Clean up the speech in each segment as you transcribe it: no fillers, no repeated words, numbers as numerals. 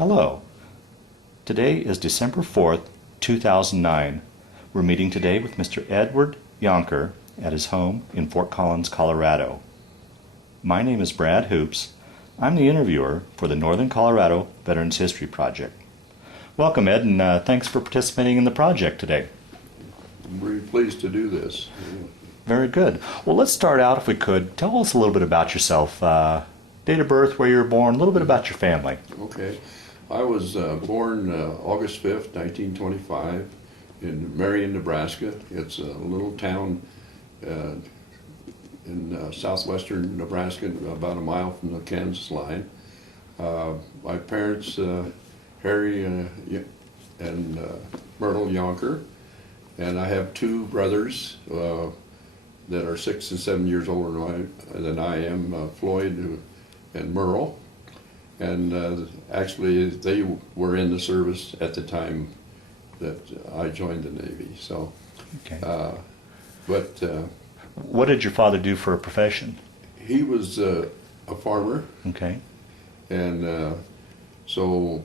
Hello. Today is December 4th, 2009. We're meeting today with Mr. Edward Yonker at his home in Fort Collins, Colorado. My name is Brad Hoops. I'm the interviewer for the Northern Colorado Veterans History Project. Welcome, Ed, and thanks for participating in the project today. I'm very pleased to do this. Very good. Well, let's start out, if we could. Tell us a little bit about yourself. Date of birth, where you were born, a little bit about your family. Okay. I was born August 5th, 1925 in Marion, Nebraska. It's a little town in southwestern Nebraska, about a mile from the Kansas line. My parents, Harry and Myrtle Yonker, and I have two brothers that are 6 and 7 years older than I am, Floyd and Merle. And actually, they were in the service at the time that I joined the Navy. So, Okay. What did your father do for a profession? He was a farmer, Okay. and so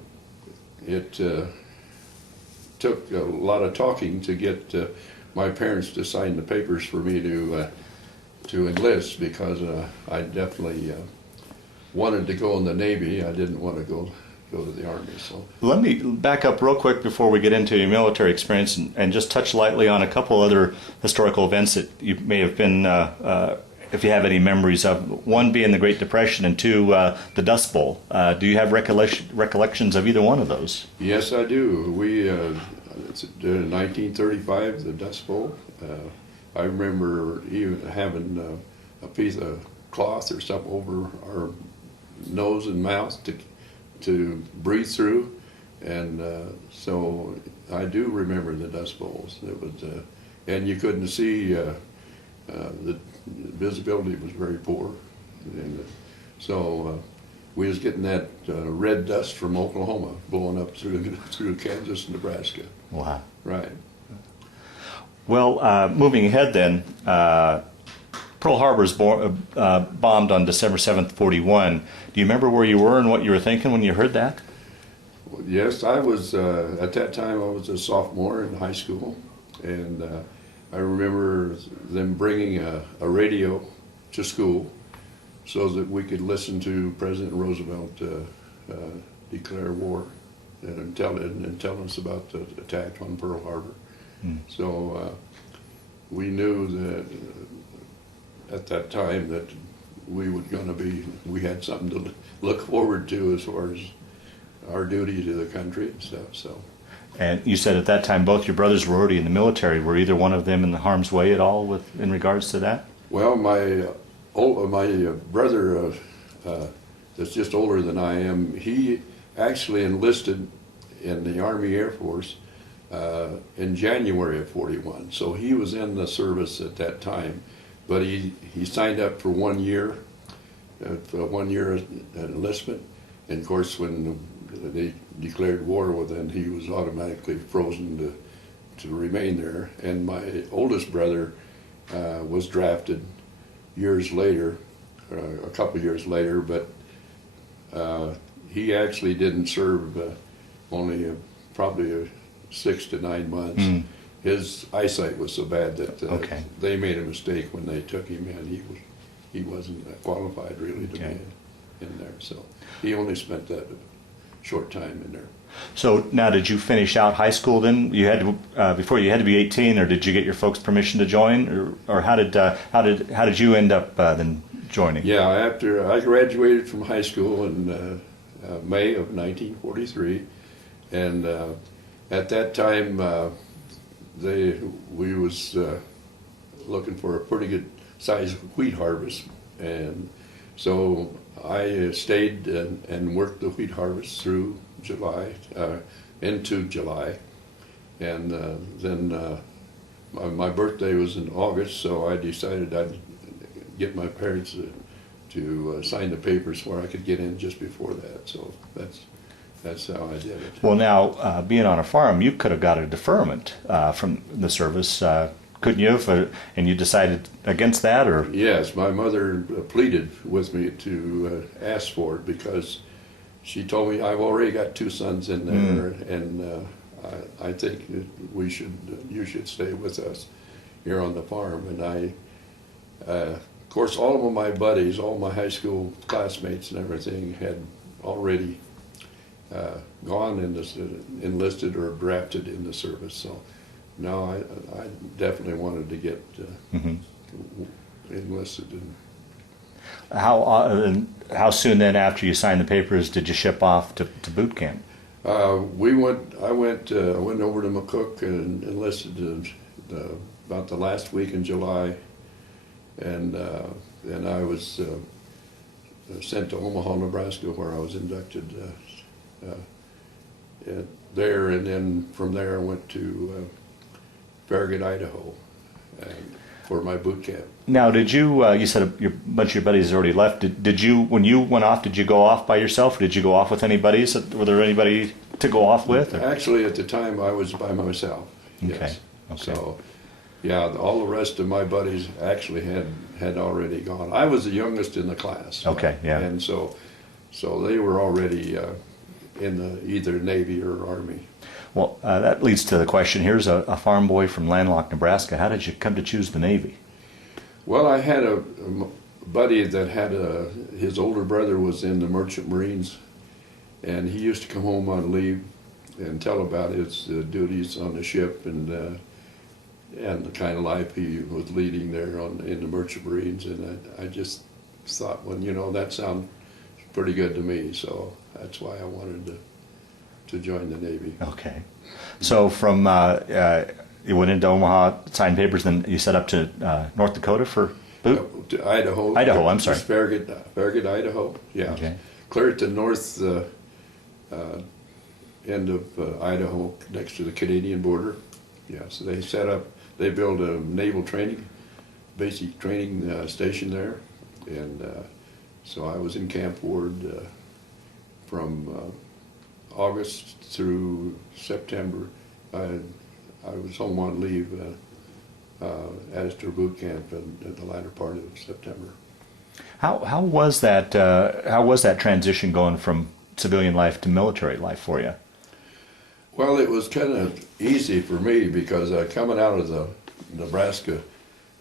it took a lot of talking to get my parents to sign the papers for me to enlist, because I definitely wanted to go in the Navy. I didn't want to go to the Army. So Let me back up real quick before we get into your military experience and just touch lightly on a couple other historical events that you may have been, if you have any memories of. One being the Great Depression, and two, the Dust Bowl. Do you have recollections of either one of those? yes, I do. We it's in 1935, the Dust Bowl. I remember even having a piece of cloth or something over our nose and mouth to breathe through, and so I do remember the Dust Bowls. It was, and you couldn't see. The visibility was very poor, and so we was getting that red dust from Oklahoma blowing up through Kansas and Nebraska. Wow. Right. Well, moving ahead then, Pearl Harbor's bombed on December 7th, 41. Do you remember where you were and what you were thinking when you heard that? Yes, I was, at that time I was a sophomore in high school, and I remember them bringing a radio to school so that we could listen to President Roosevelt declare war and tell us about the attack on Pearl Harbor. So we knew that at that time that we had something to look forward to as far as our duty to the country and stuff. So. And you said at that time both your brothers were already in the military. Were either one of them in harm's way at all in regards to that? Well, my brother that's just older than I am, he actually enlisted in the Army Air Force in January of 41. So he was in the service at that time. But he signed up for 1 year, enlistment, and of course when they declared war, well then he was automatically frozen to remain there. And my oldest brother was drafted years later, a couple years later, but he actually didn't serve only probably 6 to 9 months. His eyesight was so bad that they made a mistake when they took him in. He wasn't qualified really to be in there, so he only spent that short time in there. So now, did you finish out high school then? You had to before you had to be 18, or did you get your folks' permission to join, or how did you end up then joining? Yeah, after I graduated from high school in May of 1943, and at that time. We was looking for a pretty good size wheat harvest, and so I stayed and worked the wheat harvest through July, into July, and then my birthday was in August, so I decided I'd get my parents to sign the papers where I could get in just before that. So that's how I did it. Well, now, being on a farm, you could have got a deferment from the service, couldn't you? And you decided against that, or? Yes, my mother pleaded with me to ask for it because she told me I've already got 2 sons in there, and I think that you should stay with us here on the farm. And of course, all of my buddies, all my high school classmates and everything had already gone in this, enlisted or drafted in the service. So no, I definitely wanted to get enlisted. How soon then after you signed the papers did you ship off to boot camp? I went over to McCook and enlisted about the last week in July, and then I was sent to Omaha, Nebraska, where I was inducted there, and then from there I went to Farragut, Idaho, for my boot camp. Now, did you? You said a bunch of your buddies already left. Did you? When you went off, did you go off by yourself, or did you go off with anybody? Were there anybody to go off with? Or? Actually, at the time, I was by myself. Okay. Yes. Okay. So, yeah, all the rest of my buddies actually had already gone. I was the youngest in the class. Okay. Yeah. And so they were already in the either Navy or Army. Well, that leads to the question. Here's a farm boy from landlocked Nebraska. How did you come to choose the Navy? Well, I had a buddy that had his older brother was in the Merchant Marines, and he used to come home on leave and tell about his duties on the ship and the kind of life he was leading there in the Merchant Marines. And I just thought, well, that sounds pretty good to me, so that's why I wanted to join the Navy. Okay. So from you went into Omaha, signed papers, then you set up to North Dakota for boot? To Idaho. Idaho, I'm sorry. Just Farragut, Idaho. Yeah. Okay. Clear at the north end of Idaho, next to the Canadian border. Yeah. So they built a naval basic training station there, and so I was in Camp Ward from August through September. I was home on leave after boot camp at the latter part of September. How was that transition going from civilian life to military life for you? Well, it was kind of easy for me because coming out of the Nebraska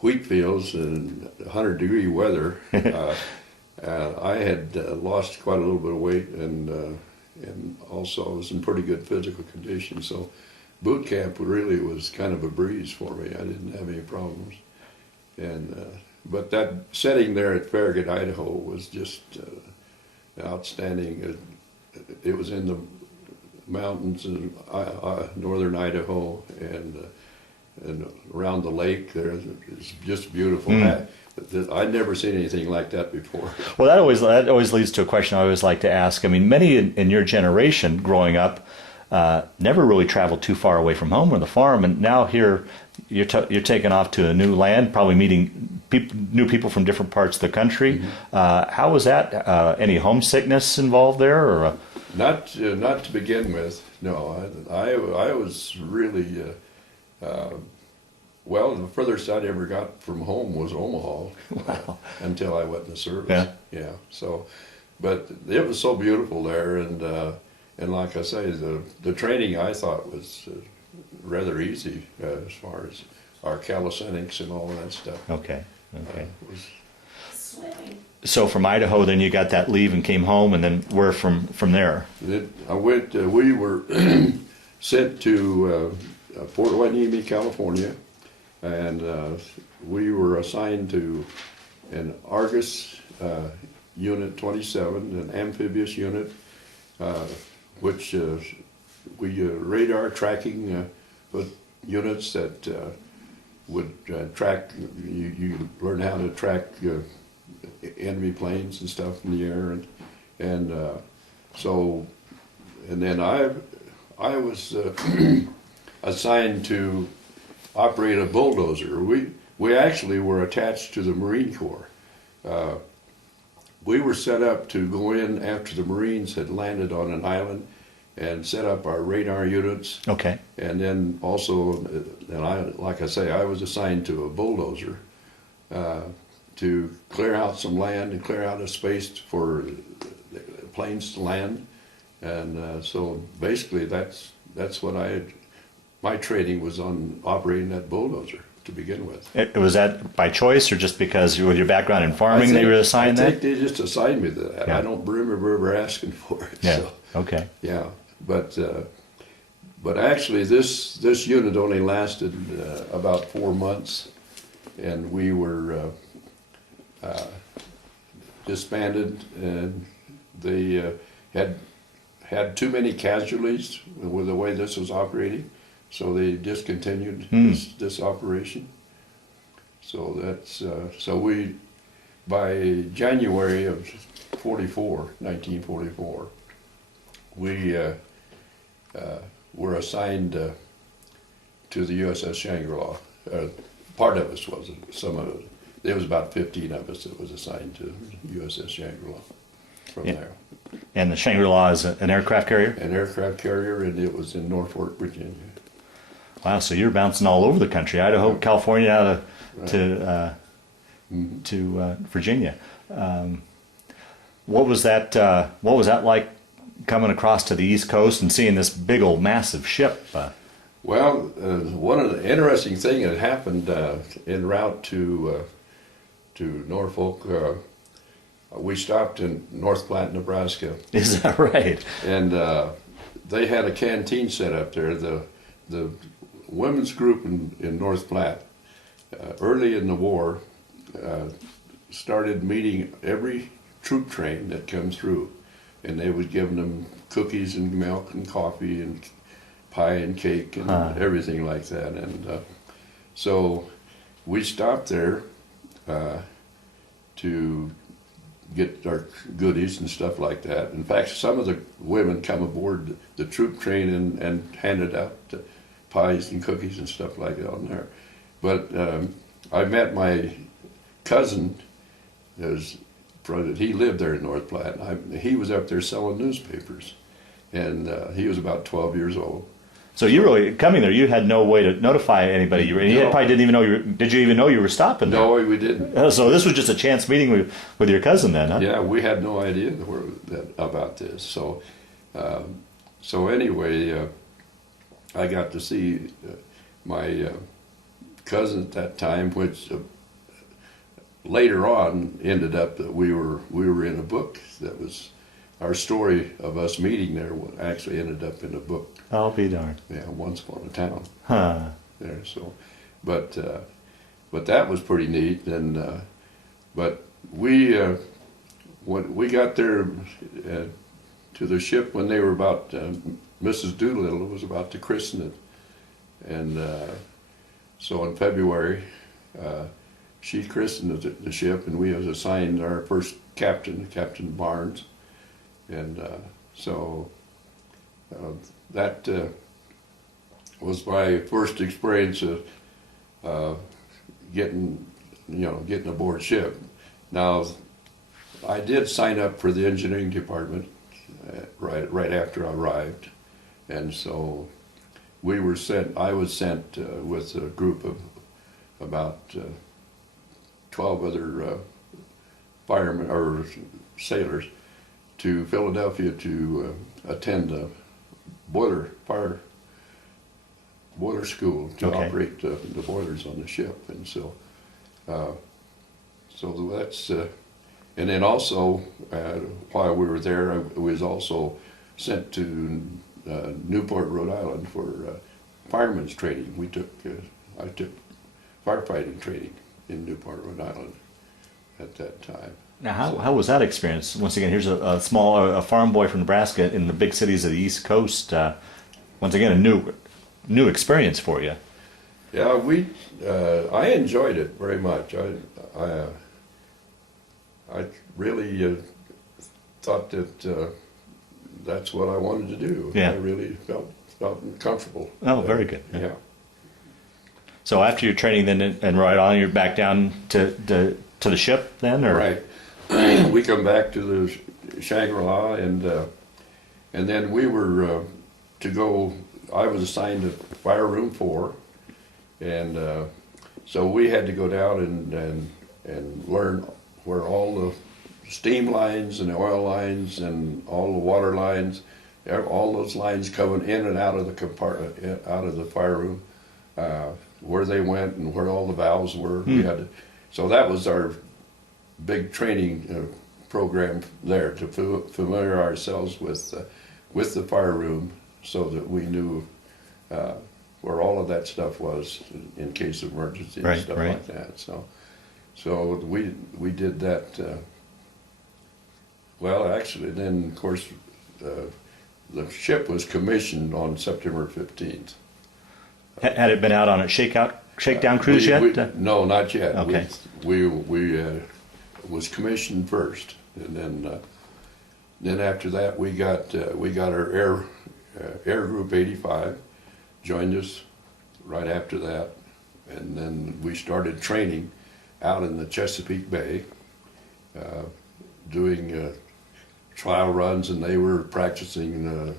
wheat fields in 100-degree weather, I had lost quite a little bit of weight, and also I was in pretty good physical condition. So boot camp really was kind of a breeze for me. I didn't have any problems. But that setting there at Farragut, Idaho was just outstanding. It was in the mountains in northern Idaho and around the lake there. It's just beautiful. I'd never seen anything like that before. Well, that always leads to a question I always like to ask. I mean, many in your generation growing up never really traveled too far away from home or the farm, and now here you're taking off to a new land, probably meeting new people from different parts of the country. How was that? Any homesickness involved there, or? Not to begin with. No, I was really well. The furthest I'd ever got from home was Omaha. Wow. Until I went in the service. Yeah. Yeah. So, but it was so beautiful there, and like I say, the training I thought was rather easy as far as our calisthenics and all of that stuff. Okay. So from Idaho, then you got that leave and came home, and then where from there? I went. We were sent to Fort Hueneme, California, and we were assigned to an Argus Unit 27, an amphibious unit, which we radar tracking units that would track. You learn how to track enemy planes and stuff in the air, and then I was assigned to operate a bulldozer. We actually were attached to the Marine Corps. We were set up to go in after the Marines had landed on an island and set up our radar units. Okay. And then also, like I say, I was assigned to a bulldozer to clear out some land and clear out a space for planes to land. And so basically that's what my training was on operating that bulldozer to begin with. Was that by choice or just because with your background in farming they were assigned that? I think they just assigned me that. Yeah. I don't remember ever asking for it. Yeah. So, Okay. yeah, but actually this unit only lasted about 4 months, and we were disbanded, and they had too many casualties with the way this was operating, so they discontinued this operation. So that's so we, by January of 1944, we were assigned to the USS Shangri-La. Part of us was, some of it. There was about 15 of us that was assigned to USS Shangri-La from there. And the Shangri-La is an aircraft carrier? An aircraft carrier, and it was in Norfolk, Virginia. Wow, so you're bouncing all over the country, Idaho, California, out to Virginia. What was that like coming across to the East Coast and seeing this big old massive ship? Well, one of the interesting things that happened en route to Norfolk, we stopped in North Platte, Nebraska. Is that right? And they had a canteen set up there. The women's group in North Platte, early in the war, started meeting every troop train that come through, and they was giving them cookies and milk and coffee and pie and cake and everything like that. And so we stopped there to get our goodies and stuff like that. In fact, some of the women come aboard the troop train and handed out pies and cookies and stuff like that on there. But I met my cousin. He lived there in North Platte. He was up there selling newspapers, and he was about 12 years old. So you really, coming there, you had no way to notify anybody. You probably didn't even know did you even know you were stopping there? No, we didn't. So this was just a chance meeting with your cousin then, huh? Yeah, we had no idea about this. So, anyway, I got to see my cousin at that time, which later on ended up that we were in a book that was. Our story of us meeting there actually ended up in a book. I'll be darned. Yeah, Once Upon a Town. Huh. There, so, but that was pretty neat. And but when we got there to the ship when they were about Mrs. Doolittle was about to christen it, and so in February she christened the ship, and we was assigned our first captain, Captain Barnes. And so that was my first experience of getting aboard ship. Now, I did sign up for the engineering department right after I arrived, and so I was sent with a group of about 12 other firemen or sailors to Philadelphia to attend a boiler school to operate the boilers on the ship. And so that's and then also while we were there, I was also sent to Newport, Rhode Island for fireman's training. I took firefighting training in Newport, Rhode Island at that time. Now, how was that experience? Once again, here's a farm boy from Nebraska in the big cities of the East Coast. Once again, a new experience for you. Yeah, I enjoyed it very much. I really thought that that's what I wanted to do. Yeah. I really felt comfortable. Oh, very good. Yeah. So after your training, then and right on, you're back down to the ship then, or right. We come back to the Shangri-La, and then we were to go. I was assigned to Fire Room 4, and so we had to go down and learn where all the steam lines and the oil lines and all the water lines all those lines coming in and out of the compartment, out of the fire room, where they went and where all the valves were. We had to, so that was our big training program there, to familiarize ourselves with the fire room, so that we knew where all of that stuff was in case of emergency and stuff like that. So we did that. Well, actually, then of course the ship was commissioned on September 15th. Had it been out on a shakedown cruise yet? No, not yet. Okay. We was commissioned first, and then after that we got our air group 85 joined us right after that, and then we started training out in the Chesapeake Bay, doing trial runs, and they were practicing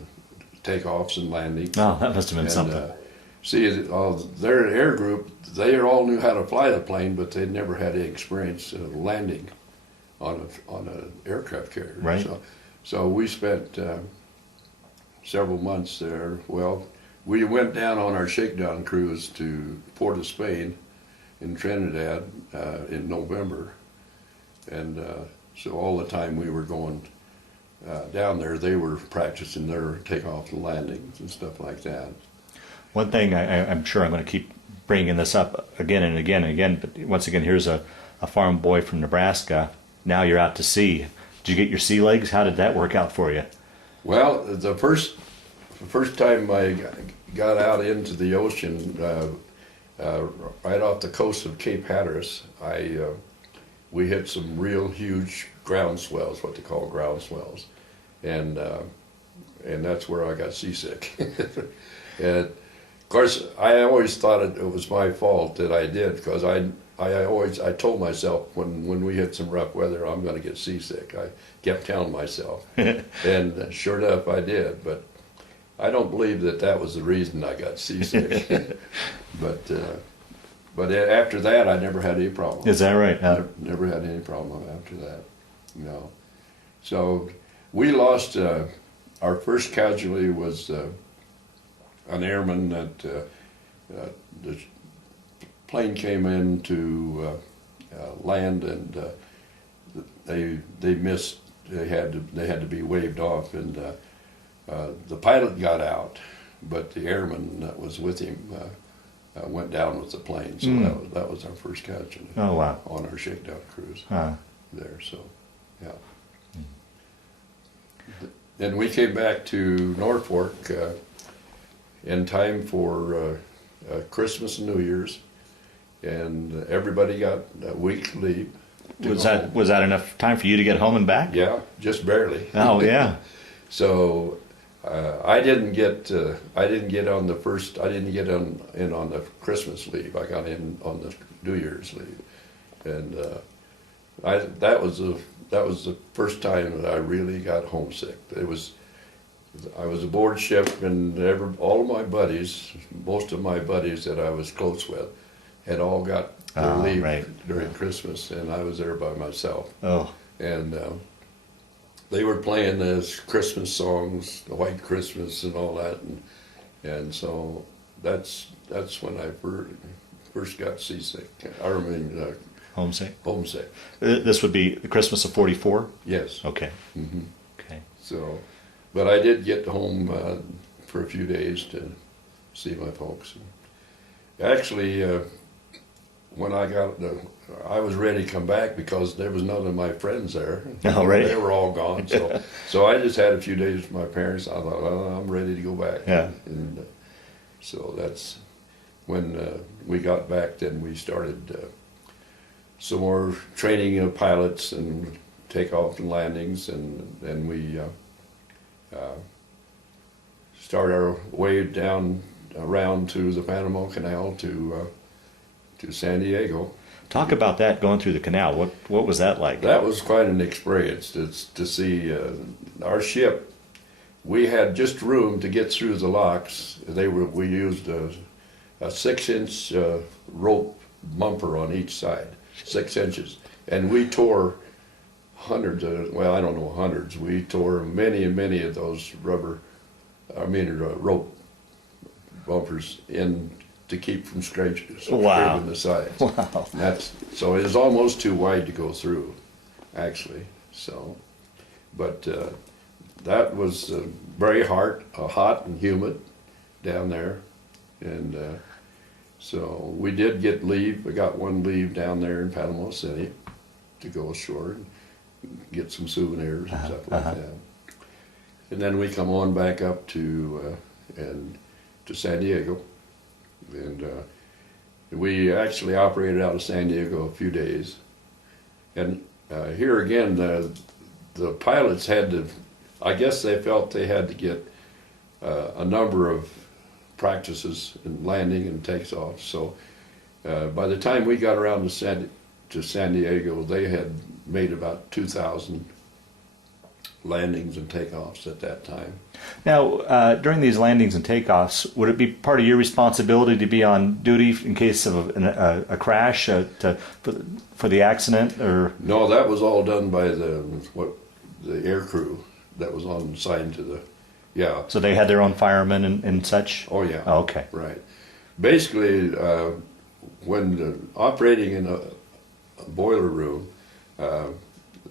takeoffs and landings. Oh, that must have been something. See, their air group, they all knew how to fly the plane, but they never had any experience landing on an aircraft carrier. Right. So we spent several months there. Well, we went down on our shakedown cruise to Port of Spain in Trinidad in November, and so all the time we were going down there, they were practicing their takeoffs and landings and stuff like that. One thing I'm sure I'm going to keep bringing this up again and again and again, but once again, here's a farm boy from Nebraska. Now you're out to sea. Did you get your sea legs? How did that work out for you? Well, the first time I got out into the ocean, right off the coast of Cape Hatteras, we hit some real huge ground swells, what they call ground swells, and that's where I got seasick. And of course, I always thought it was my fault that I did, because I told myself when we hit some rough weather, I'm going to get seasick. I kept telling myself, and sure enough, I did. But I don't believe that was the reason I got seasick. But after that, I never had any problem. Is that right? Never had any problem after that. No. So we lost our first casualty was an airman that the plane came in to land, and they missed. They had to be waved off, and the pilot got out, but the airman that was with him went down with the plane. So that was our first casualty. Oh, wow. On our shakedown cruise there. So yeah. Then we came back to Norfolk in time for Christmas and New Year's, and everybody got a week leave. Was that enough time for you to get home and back? Yeah, just barely. Oh, yeah. So I didn't get on the first. I didn't get in on the Christmas leave. I got in on the New Year's leave, and that was the first time that I really got homesick. I was aboard ship, and all of my buddies, most of my buddies that I was close with, had all got their leave during Christmas, and I was there by myself. Oh. And they were playing those Christmas songs, the White Christmas and all that, and so that's when I first got seasick. Homesick? Homesick. This would be the Christmas of '44? Yes. Okay. Mm-hmm. Okay. So, but I did get home for a few days to see my folks. Actually, when I was ready to come back, because there was none of my friends there. Oh, right. They were all gone. So I just had a few days with my parents. I thought, well, I'm ready to go back. Yeah. And so that's when we got back. Then we started some more training of pilots and takeoff and landings, and then we start our way down around to the Panama Canal to San Diego. Talk about that, going through the canal. What was that like? That was quite an experience to see our ship. We had just room to get through the locks. We used a 6-inch rope bumper on each side, 6 inches, and we tore hundreds. We tore many and many of those rubber rope bumpers in to keep from scraping the sides. Wow. So it was almost too wide to go through, actually. So, but that was very hot and humid down there, and so we did get leave. We got one leave down there in Panama City to go ashore and get some souvenirs and stuff like that. And then we come on back up to San Diego, and we actually operated out of San Diego a few days. And here again, the pilots had to, I guess they felt they had to get a number of practices in landing and takes off. So by the time we got around to San Diego, they had made about 2,000 landings and takeoffs at that time. Now, during these landings and takeoffs, would it be part of your responsibility to be on duty in case of a crash for the accident, or? No, that was all done by the air crew that was assigned to the, yeah. So they had their own firemen and such? Oh, yeah. Oh, okay. Right. Basically, when operating in a boiler room,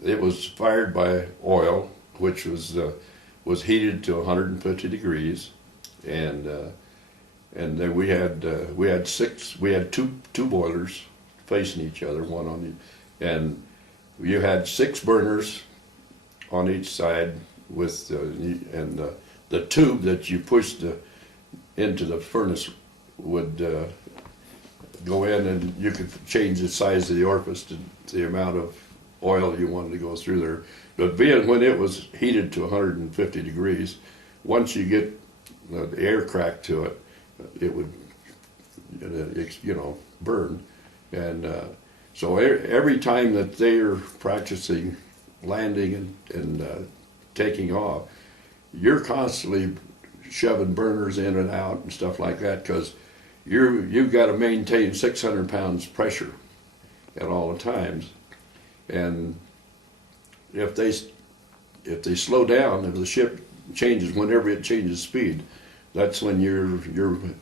it was fired by oil, which was heated to 150 degrees, and then we had two boilers facing each other, one on each, and you had 6 burners on each side with the tube that you pushed into the furnace would go in, and you could change the size of the orifice to the amount of oil you wanted to go through there. But when it was heated to 150 degrees, once you get the air crack to it, it would, burn. And so every time that they're practicing landing and taking off, you're constantly shoving burners in and out and stuff like that, because you've got to maintain 600 pounds pressure at all the times. And if they slow down, if the ship changes, whenever it changes speed, that's when you're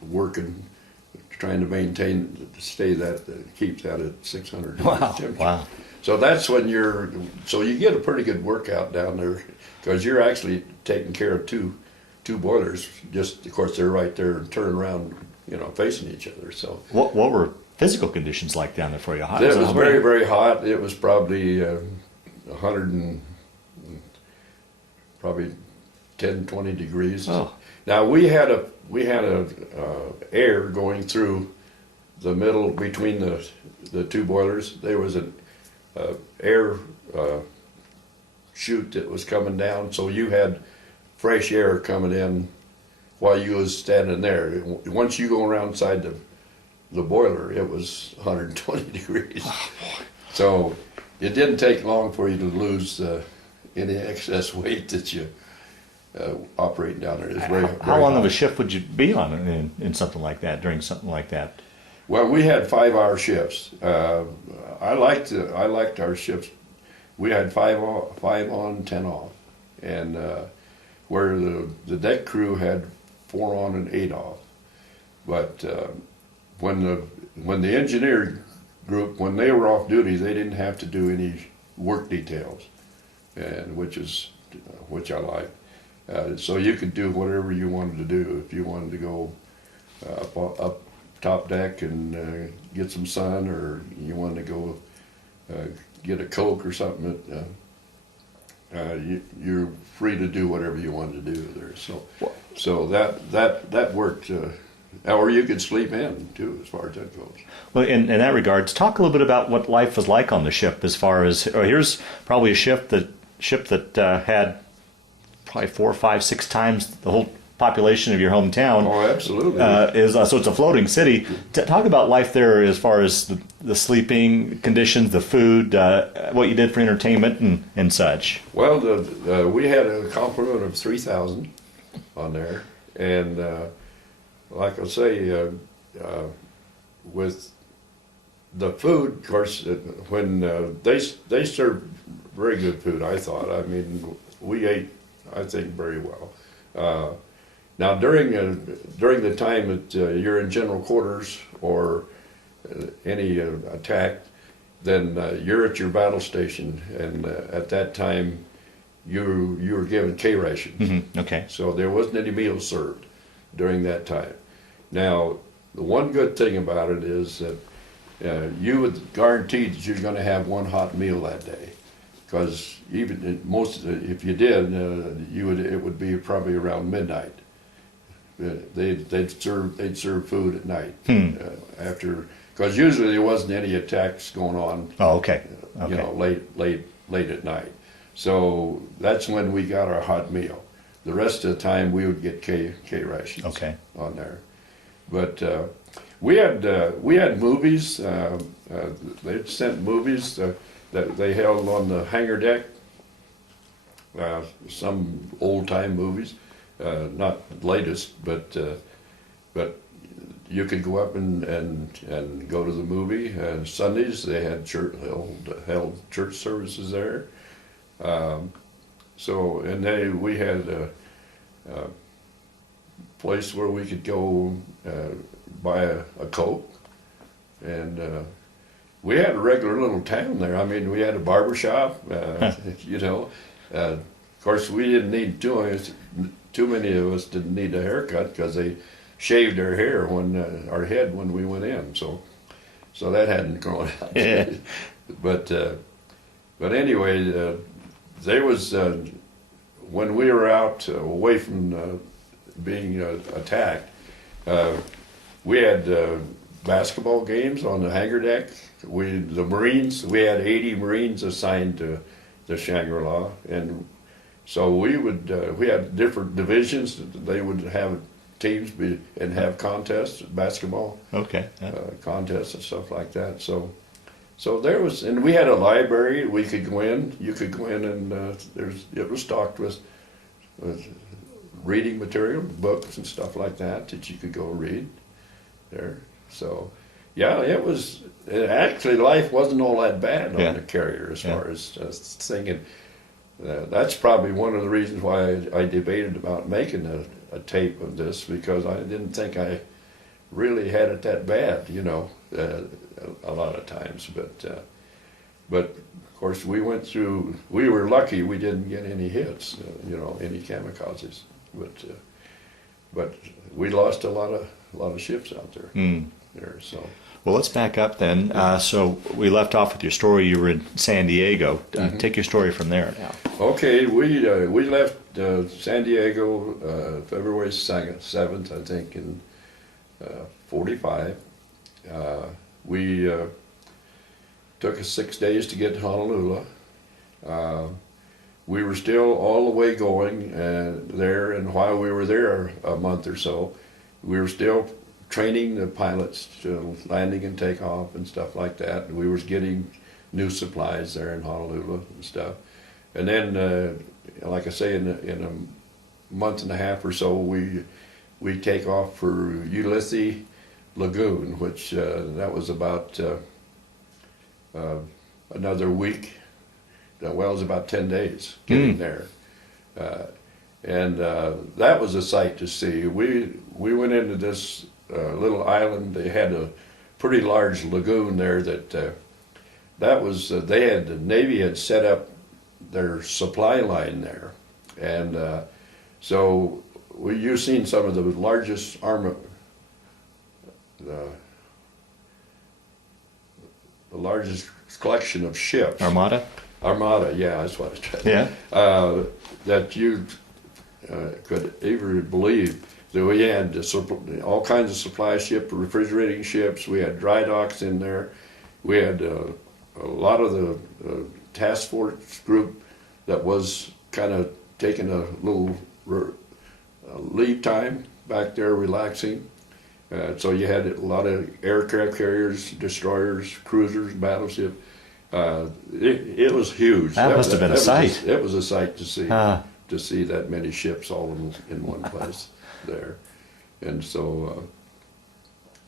working, trying to keep that at 600 degrees temperature. Wow. So that's when you get a pretty good workout down there, because you're actually taking care of two boilers. Just, of course, they're right there and turn around, facing each other. So what were physical conditions like down there for you? It was very, very hot. It was probably 10, 20 degrees. Oh. Now we had a air going through the middle between the two boilers. There was an air chute that was coming down, so you had fresh air coming in while you was standing there. Once you go around inside the boiler, it was 120 degrees. Oh, so it didn't take long for you to lose any excess weight that you operating down there. It's very, very How long hot. of a shift would you be on in something like that, during something like that? Well, we had 5-hour shifts. I liked our shifts. We had 5 on, 10 off, and where the deck crew had 4 on and 8 off. But when the engineer group, when they were off duty, they didn't have to do any work details, and which I liked. So you could do whatever you wanted to do. If you wanted to go up top deck and get some sun, or you wanted to go get a Coke or something, you're free to do whatever you wanted to do there. So that worked. Or you could sleep in too, as far as that goes. Well, in that regards, talk a little bit about what life was like on the ship. As far as here's probably a ship that had probably 4, 5, 6 times the whole population of your hometown. Oh, absolutely. So it's a floating city. Talk about life there, as far as the sleeping conditions, the food, what you did for entertainment and such. Well, we had a complement of 3,000 on there, and like I say, with the food, of course, when they served very good food, I thought. I mean, we ate, I think, very well. Now during the time that you're in general quarters or any attack, then you're at your battle station, and at that time you were given K rations. Mm-hmm. Okay. So there wasn't any meals served during that time. Now, the one good thing about it is that you would guarantee that you're going to have one hot meal that day, because even if you did, it would be probably around midnight. They'd serve food at night after, because usually there wasn't any attacks going on. Oh, okay. You know, late at night. So that's when we got our hot meal. The rest of the time we would get K rations. Okay. On there. But we had movies. They sent movies that they held on the hangar deck. Some old time movies, not latest, but you could go up and go to the movie. And Sundays they had held church services there. We had a place where we could go buy a Coke, and we had a regular little town there. I mean, we had a barber shop, you know. Of course, we didn't need too many of us didn't need a haircut, because they shaved our hair our head when we went in. So that hadn't grown out. Yeah. But anyway, there was when we were out away from being attacked, we had basketball games on the hangar deck. We had 80 Marines assigned to the Shangri-La, and so we had different divisions. They would have teams and have contests, basketball contests and stuff like that. So there was, and we had a library. We could go in. You could go in, and it was stocked with reading material, books and stuff like that you could go read there. So, yeah, actually life wasn't all that bad on the carrier as far as thinking. That's probably one of the reasons why I debated about making a tape of this, because I didn't think I really had it that bad, you know, a lot of times. But of course we were lucky we didn't get any hits, you know, any kamikazes. But we lost a lot of ships out there. There, so. Well, let's back up then. So we left off with your story. You were in San Diego. Take your story from there now. Okay, we left San Diego February 7th, I think, in 45. We took us 6 days to get to Honolulu. We were still all the way going there, and while we were there a month or so, we were still training the pilots to landing and takeoff and stuff like that. And we was getting new supplies there in Honolulu and stuff. And then, like I say, in a month and a half or so, we take off for Ulysses Lagoon, which that was about another week. Well, it was about 10 days getting there. And that was a sight to see. We went into this little island. They had a pretty large lagoon there the Navy had set up their supply line there. And so you've seen some of the largest the largest collection of ships. Armada, yeah, that's what I was trying to that you could ever believe. So we had all kinds of supply ships, refrigerating ships. We had dry docks in there. We had a lot of the task force group that was kind of taking a little leave time back there, relaxing. So you had a lot of aircraft carriers, destroyers, cruisers, battleships. It was huge. That must have been a sight. It was a sight to see. To see that many ships all in one place there. And so,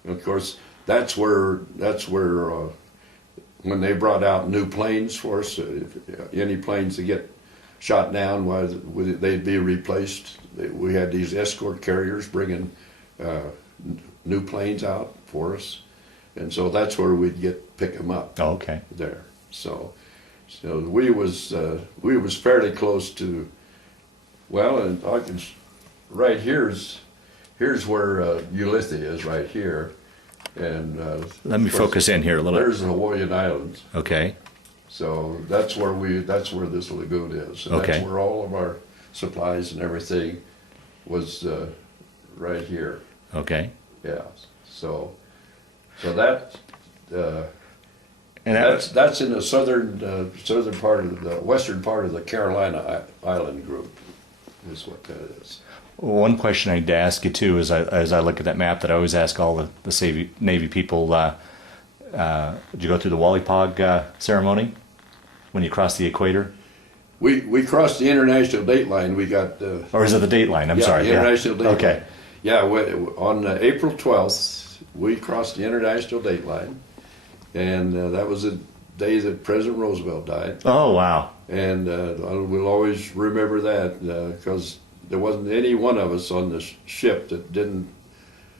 of course, that's where when they brought out new planes for us, any planes that get shot down, they'd be replaced. We had these escort carriers bringing new planes out for us, and so that's where we'd pick them up. Oh, okay. There, so we was fairly close to. Well, and I can. Right here's where Ulythi is right here, and Let me focus in here a little. There's the Hawaiian Islands. Okay. So that's where this lagoon is. And Okay. That's where all of our supplies and everything was right here. Okay. Yeah. So that And that's in the southern part of the western part of the Carolina Island group. Is what that is. one question I need to ask you too, as I look at that map that I always ask all the Navy people, did you go through the Wallipog ceremony when you crossed the equator? We crossed the international date line. We got. Or is it the date line? I'm sorry. The international date Okay. line. Yeah, on April 12th, we crossed the international date line, and that was the day that President Roosevelt died. Oh, wow. And we'll always remember that because there wasn't any one of us on the ship that didn't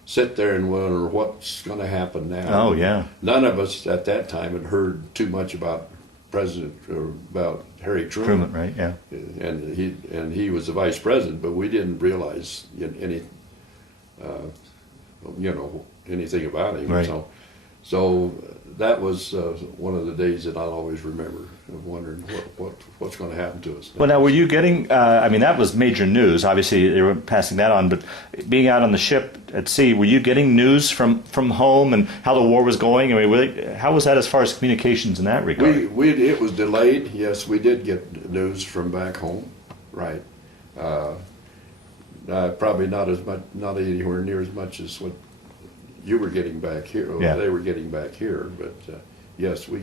sit there and wonder what's going to happen now. Oh, yeah. None of us at that time had heard too much about about Harry Truman. Right, yeah. And he was the vice president, but we didn't realize anything about him. Right. So that was one of the days that I'll always remember, of wondering what's going to happen to us now. Well, now, were you getting, that was major news. Obviously, they were passing that on, but being out on the ship at sea, were you getting news from home and how the war was going? I mean, how was that as far as communications in that regard? It was delayed. Yes, we did get news from back home, right. Probably not anywhere near as much as what you were getting back here, or Yeah. they were getting back here, but yes, we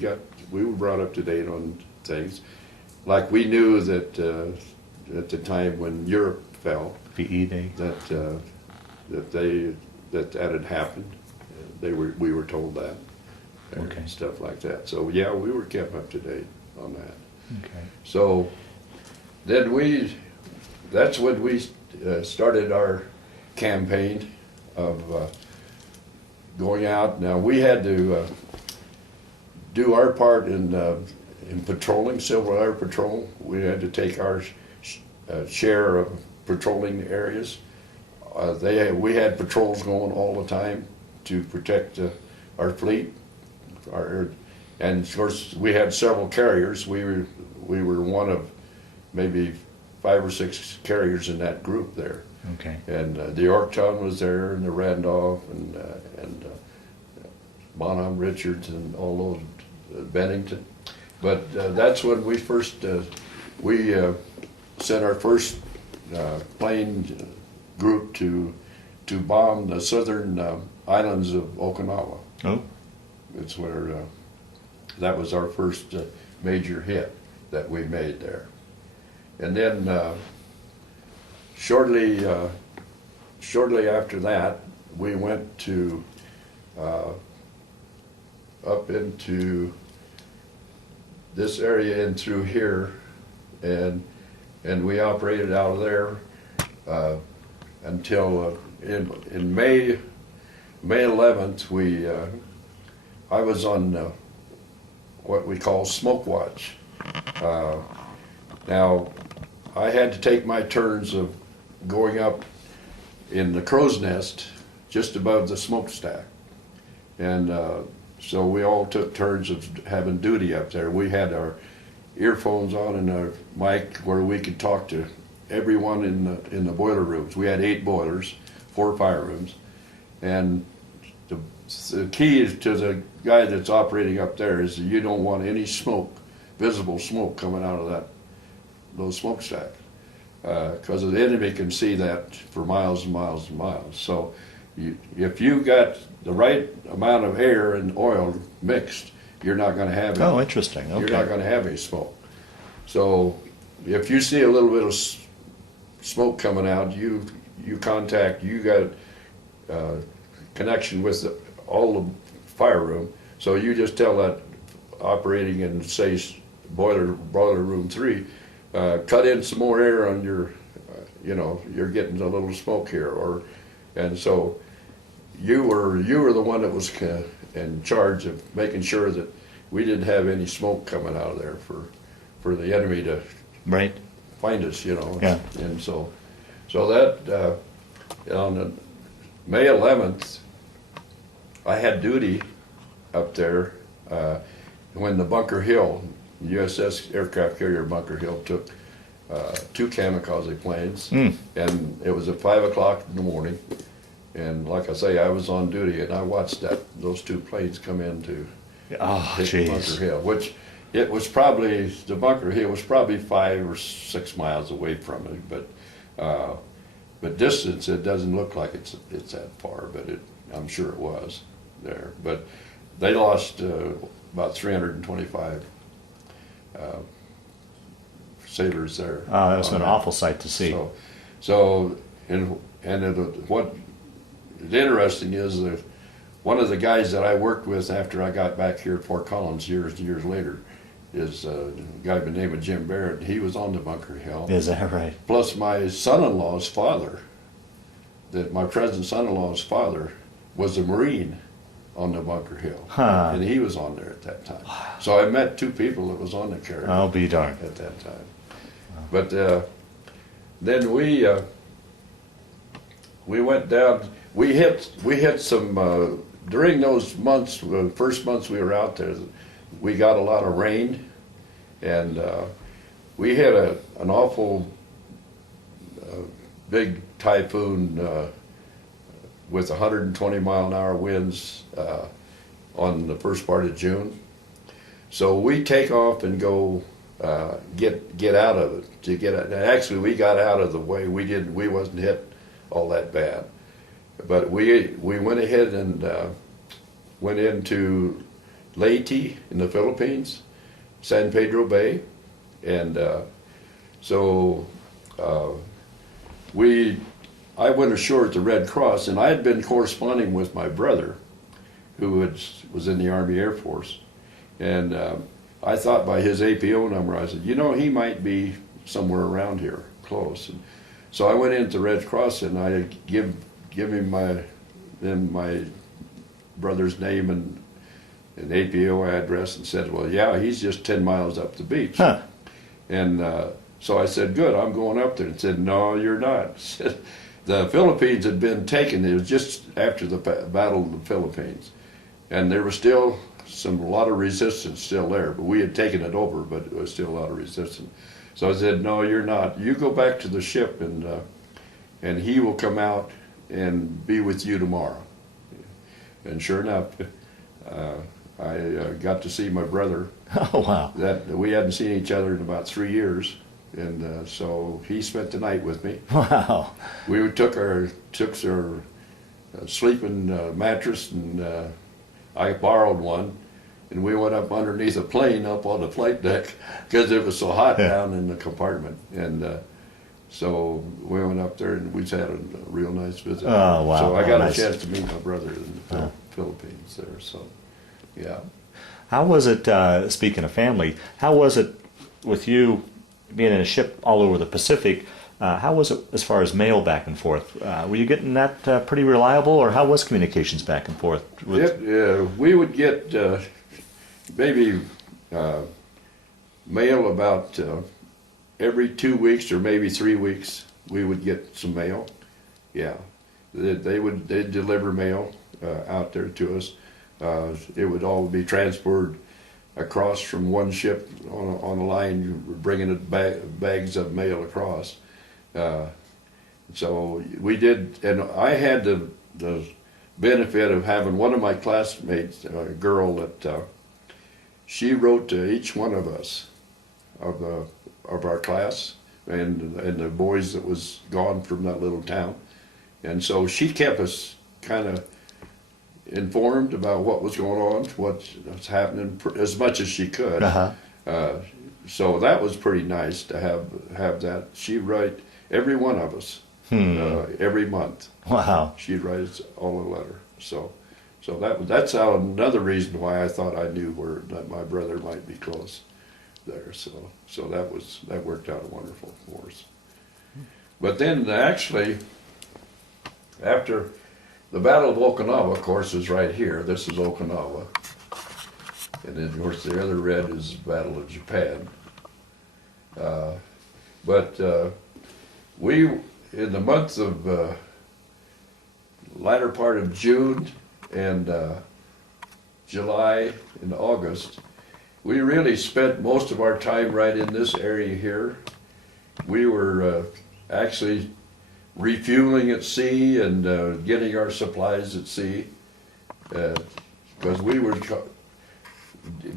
were brought up to date on things. Like we knew that at the time when Europe fell, VE Day. that had happened. We were told that, and Okay. stuff like that. So yeah, we were kept up to date on that. Okay. So then that's when we started our campaign of going out. Now we had to do our part in patrolling, Civil Air Patrol. We had to take our share of patrolling the areas. We had patrols going all the time to protect our fleet. And of course we had several carriers. We were one of maybe 5 or 6 carriers in that group there. Okay. And the Yorktown was there, and the Randolph, and Bonham, Richards, and all those, Bennington. But that's when we sent our first plane group to bomb the southern islands of Okinawa. Oh. It's where that was our first major hit that we made there. And then shortly after that, we went to up into this area and through here, and we operated out of there until in May 11th I was on what we call smoke watch. Now I had to take my turns of going up in the crow's nest just above the smokestack, and so we all took turns of having duty up there. We had our earphones on and our mic where we could talk to everyone in the boiler rooms. We had 8 boilers, 4 fire rooms, and the key is to the guy that's operating up there is that you don't want any smoke, visible smoke, coming out of those smokestacks, because the enemy can see that for miles and miles and miles. So if you got the right amount of air and oil mixed, you're not going to have any. Oh, interesting. Okay. You're not going to have any smoke. So if you see a little bit of smoke coming out, you got connection with all the fire room. So you just tell that operating in, say, boiler room 3, cut in some more air on your, you're getting a little smoke here, and so you were the one that was in charge of making sure that we didn't have any smoke coming out of there for the enemy to Right. find us, Yeah. And so that on the May 11th, I had duty up there when the Bunker Hill, USS aircraft carrier Bunker Hill took 2 kamikaze planes, and it was at 5 o'clock in the morning. And like I say, I was on duty, and I watched those 2 planes come in to Oh, hit jeez. Bunker Hill, which it was probably, the Bunker Hill was probably 5 or 6 miles away from it, but distance, it doesn't look like it's that far, but I'm sure it was there. But they lost about 325 sailors there. Oh, that was an awful sight to see. What is interesting is that one of the guys that I worked with after I got back here at Fort Collins years later is a guy by the name of Jim Barrett. He was on the Bunker Hill. Is that right? Plus my son-in-law's father, my present son-in-law's father, was a Marine on the Bunker Hill. Huh. And he was on there at that time. So I met 2 people that was on the carrier I'll be darned. at that time. But then we went down. We hit some during those months. First months we were out there, we got a lot of rain, and we had an awful big typhoon with 120 mile an hour winds on the first part of June. So we take off and go get out of it. Actually, we got out of the way. We wasn't hit all that bad, but we went ahead and went into Leyte in the Philippines, San Pedro Bay, and I went ashore at the Red Cross, and I had been corresponding with my brother, who was in the Army Air Force, and I thought by his APO number, I said, he might be somewhere around here, close. And so I went into Red Cross, and I give him my brother's name and APO address, and said, well, yeah, he's just 10 miles up the beach. Huh. And so I said, good, I'm going up there. And said, no, you're not. Said, the Philippines had been taken. It was just after the Battle of the Philippines. And there was still a lot of resistance still there. But we had taken it over, but it was still a lot of resistance. So I said, no, you're not. You go back to the ship, and he will come out and be with you tomorrow. And sure enough, I got to see my brother. Oh, wow. That we hadn't seen each other in about 3 years, and so he spent the night with me. Wow. We took our sleeping mattress, and I borrowed one, and we went up underneath a plane up on the flight deck because it was so hot down in the compartment, and so we went up there and we just had a real nice visit. Oh, wow. So I got nice. a chance to meet my brother in the Philippines there. So, yeah. How was it, speaking of family, how was it with you being in a ship all over the Pacific? How was it as far as mail back and forth? Were you getting that pretty reliable, or how was communications back and forth? We would get maybe mail about every 2 weeks or maybe 3 weeks. We would get some mail. Yeah, they'd deliver mail out there to us. It would all be transported across from one ship on a line, bringing bags of mail across. So we did, and I had the benefit of having one of my classmates, a girl that she wrote to each one of us of our class and the boys that was gone from that little town, and so she kept us kind of informed about what was going on, what's happening, as much as she could. So that was pretty nice to have that. She'd write every one of us every month. Wow. She'd write us all a letter. So that's another reason why I thought I knew that my brother might be close. there. So that worked out wonderful for us. But then actually, after the Battle of Okinawa, of course, is right here. This is Okinawa. And then, of course, the other red is Battle of Japan. We, in the month of latter part of June and July and August, we really spent most of our time right in this area here. We were actually refueling at sea and getting our supplies at sea, because we were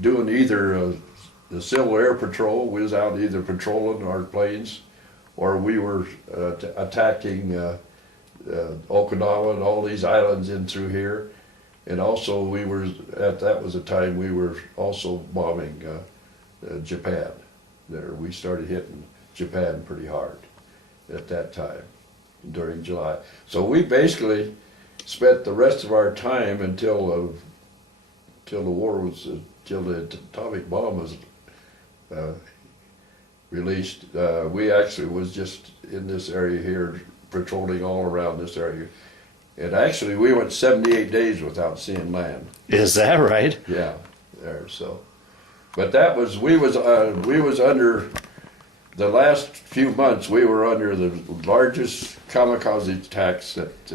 doing either the Civil Air Patrol. We was out either patrolling our planes, or we were attacking Okinawa and all these islands in through here. And also we were, that was a time we were also bombing Japan there. We started hitting Japan pretty hard at that time during July. So we basically spent the rest of our time until the war was, till the atomic bomb was released. We actually was just in this area here, patrolling all around this area. And actually, we went 78 days without seeing land. Is that right? Yeah, there. So, but that was we was under the last few months. We were under the largest kamikaze attacks that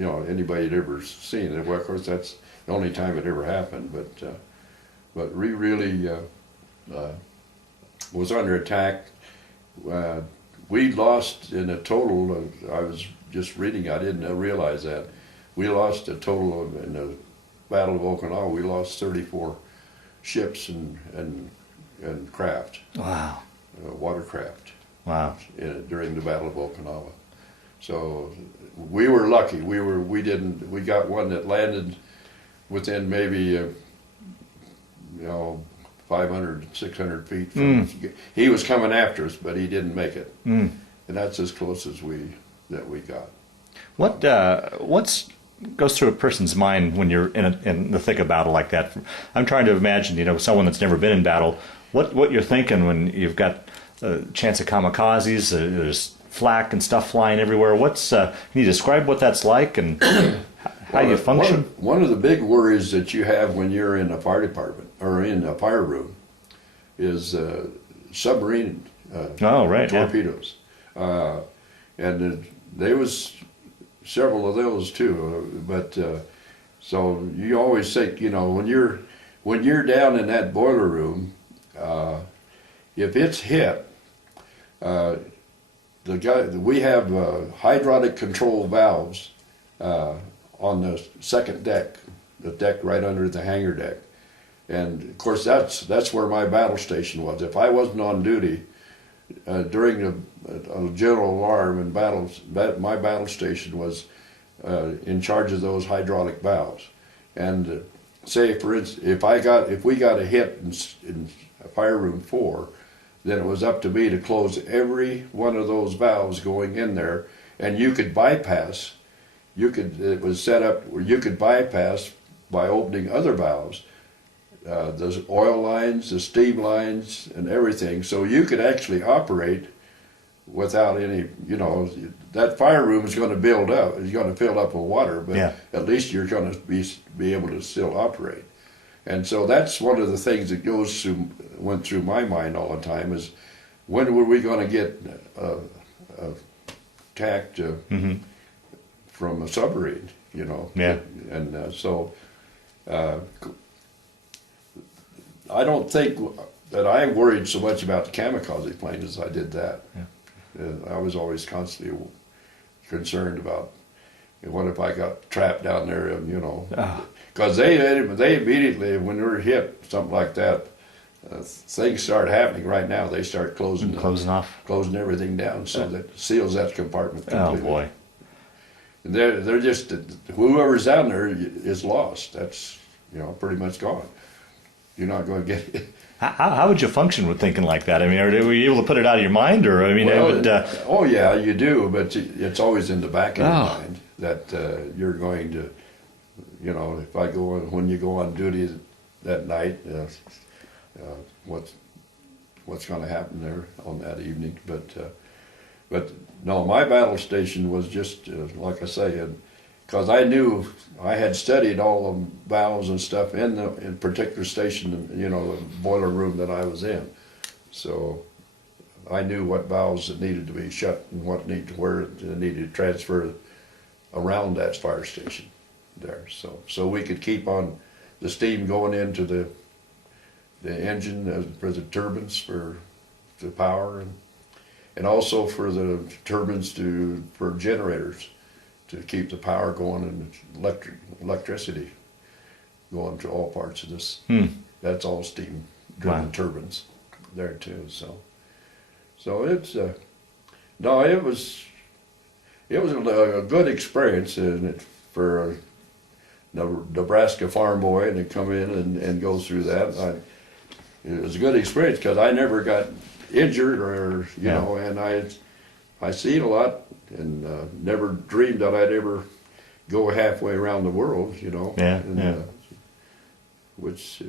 anybody had ever seen. And well, of course, that's the only time it ever happened. But we really was under attack. We lost in a total. I was just reading, I didn't realize that. We lost a total of, in the Battle of Okinawa, we lost 34 ships and craft. Wow. Watercraft. Wow. During the Battle of Okinawa. So we were lucky. We got one that landed within maybe 500, 600 feet from us. He was coming after us, but he didn't make it. And that's as close as we got. What goes through a person's mind when you're in the thick of battle like that? I'm trying to imagine, someone that's never been in battle, what you're thinking when you've got a chance of kamikazes, there's flak and stuff flying everywhere. Can you describe what that's like and how you function? One of the big worries that you have when you're in a fire department or in a fire room is submarine torpedoes. Yeah. And there was several of those too, but so you always think, when you're down in that boiler room, if it's hit, we have hydraulic control valves on the second deck, the deck right under the hangar deck, and of course that's where my battle station was. If I wasn't on duty during a general alarm and battles, my battle station was in charge of those hydraulic valves. And say, for instance, if we got a hit in fire room 4, then it was up to me to close every one of those valves going in there, and you could bypass. It was set up where you could bypass by opening other valves. The oil lines, the steam lines, and everything. So you could actually operate without any, that fire room is going to build up. It's going to fill up with water, but at least you're going to be able to still operate. And so that's one of the things that went through my mind all the time is, when were we going to get attacked from a submarine, Yeah. And so I don't think that I worried so much about the kamikaze plane as I did that. Yeah. I was always constantly concerned about, what if I got trapped down there, and because they immediately, when they're hit something like that, things start happening right now. They start closing everything down, so that seals that compartment completely. Oh boy! And they're just, whoever's down there is lost. That's pretty much gone. You're not going to get it. How would you function with thinking like that? I mean, were you able to put it out of your mind, or oh yeah, you do, but it's always in the back of your mind that you're going to, when you go on duty that night, what's going to happen there on that evening. But no, my battle station was just like I say, because I knew I had studied all the valves and stuff in particular station, you know, the boiler room that I was in. So I knew what valves that needed to be shut and where it needed to transfer around that fire station there. So we could keep on the steam going into the engine for the turbines for the power, and also for the turbines for generators to keep the power going and electricity going to all parts of this. That's all steam driven turbines there too. So it's no, it was a good experience for a Nebraska farm boy, and to come in and go through that. It was a good experience because I never got injured or you know, and I seen a lot and never dreamed that I'd ever go halfway around the world, you know. Which